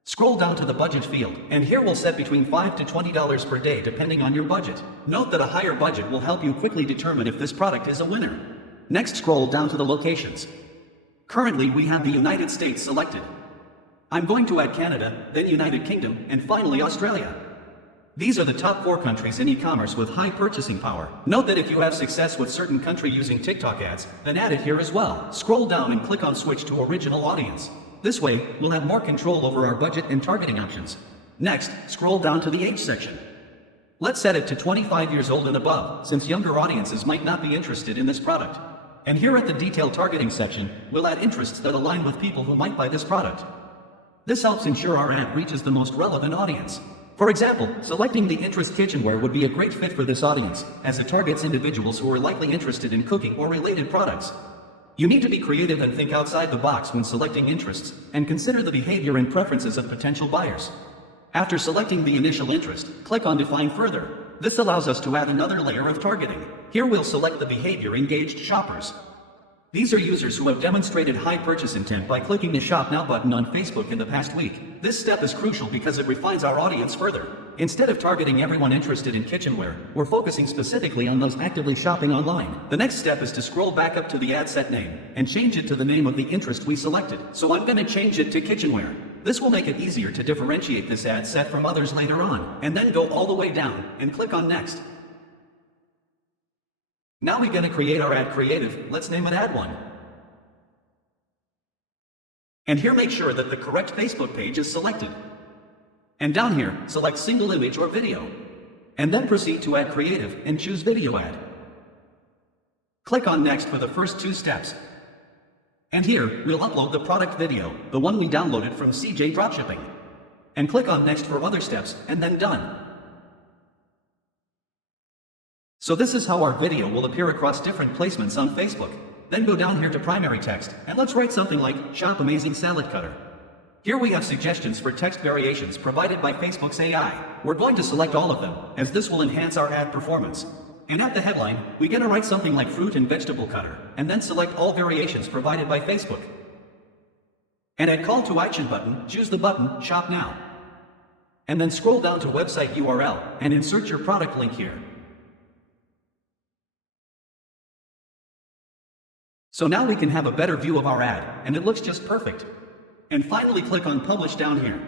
Scroll down to the budget field, and here we'll set between $5 to $20 per day depending on your budget. Note that a higher budget will help you quickly determine if this product is a winner. Next, scroll down to the locations. Currently, we have the United States selected. I'm going to add Canada, then United Kingdom, and finally Australia. These are the top 4 countries in e-commerce with high purchasing power. Note that if you have success with certain country using TikTok ads, then add it here as well. Scroll down and click on Switch to Original Audience. This way, we'll have more control over our budget and targeting options. Next, scroll down to the age section. Let's set it to 25 years old and above, since younger audiences might not be interested in this product. And here at the detailed targeting section, we'll add interests that align with people who might buy this product. This helps ensure our ad reaches the most relevant audience. For example, selecting the interest kitchenware would be a great fit for this audience, as it targets individuals who are likely interested in cooking or related products. You need to be creative and think outside the box when selecting interests, and consider the behavior and preferences of potential buyers. After selecting the initial interest, click on Define Further. This allows us to add another layer of targeting. Here we'll select the behavior engaged shoppers. These are users who have demonstrated high purchase intent by clicking the Shop Now button on Facebook in the past week. This step is crucial because it refines our audience further. Instead of targeting everyone interested in kitchenware, we're focusing specifically on those actively shopping online. The next step is to scroll back up to the ad set name and change it to the name of the interest we selected. So I'm going to change it to kitchenware. This will make it easier to differentiate this ad set from others later on, and then go all the way down and click on Next. Now we're going to create our ad creative. Let's name it Ad 1. And here make sure that the correct Facebook page is selected. And down here, select single image or video. And then proceed to add creative and choose video ad. Click on Next for the first 2 steps. And here, we'll upload the product video, the one we downloaded from CJ Dropshipping. And click on Next for other steps, and then Done. So this is how our video will appear across different placements on Facebook. Then go down here to primary text, and let's write something like Shop Amazing Salad Cutter. Here we have suggestions for text variations provided by Facebook's AI. We're going to select all of them, as this will enhance our ad performance. And at the headline, we're going to write something like Fruit and Vegetable Cutter, and then select all variations provided by Facebook. And at Call to Action button, choose the button Shop Now. And then scroll down to website URL, and insert your product link here. So now we can have a better view of our ad, and it looks just perfect. And finally click on Publish down here.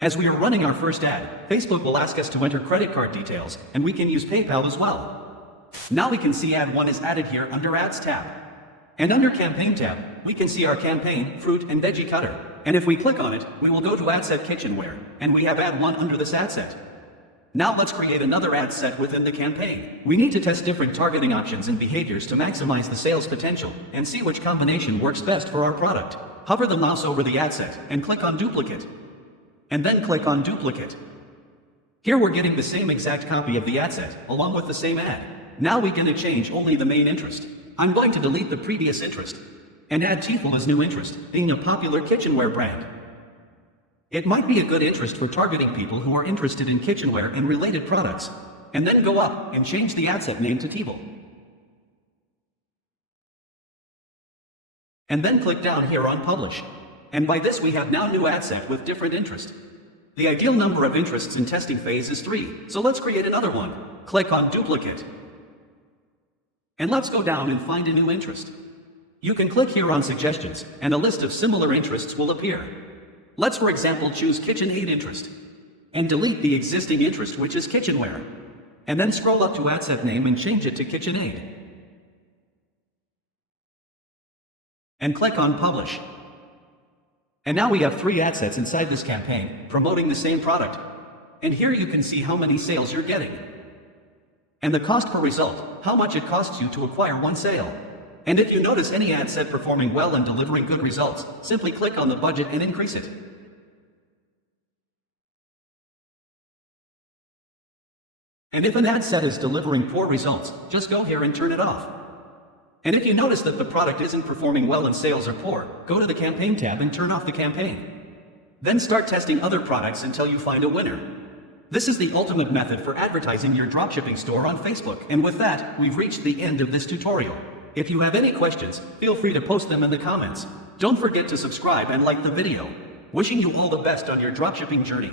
As we are running our first ad, Facebook will ask us to enter credit card details, and we can use PayPal as well. Now we can see Ad 1 is added here under Ads tab. And under Campaign tab, we can see our campaign, Fruit and Veggie Cutter. And if we click on it, we will go to Ad Set Kitchenware, and we have Ad 1 under this ad set. Now let's create another ad set within the campaign. We need to test different targeting options and behaviors to maximize the sales potential and see which combination works best for our product. Hover the mouse over the ad set and click on Duplicate. And then click on Duplicate. Here we're getting the same exact copy of the ad set, along with the same ad. Now we're going to change only the main interest. I'm going to delete the previous interest and add Tefal as new interest, being a popular kitchenware brand. It might be a good interest for targeting people who are interested in kitchenware and related products, and then go up and change the ad set name to Tefal. And then click down here on Publish. And by this we have now new ad set with different interest. The ideal number of interests in testing phase is 3, so let's create another one. Click on Duplicate. And let's go down and find a new interest. You can click here on Suggestions, and a list of similar interests will appear. Let's, for example, choose KitchenAid interest, and delete the existing interest, which is kitchenware. And then scroll up to ad set name and change it to KitchenAid. And click on Publish. And now we have 3 ad sets inside this campaign, promoting the same product. And here you can see how many sales you're getting. And the cost per result, how much it costs you to acquire one sale. And if you notice any ad set performing well and delivering good results, simply click on the budget and increase it. And if an ad set is delivering poor results, just go here and turn it off. And if you notice that the product isn't performing well and sales are poor, go to the campaign tab and turn off the campaign. Then start testing other products until you find a winner. This is the ultimate method for advertising your dropshipping store on Facebook. And with that, we've reached the end of this tutorial. If you have any questions, feel free to post them in the comments. Don't forget to subscribe and like the video. Wishing you all the best on your dropshipping journey.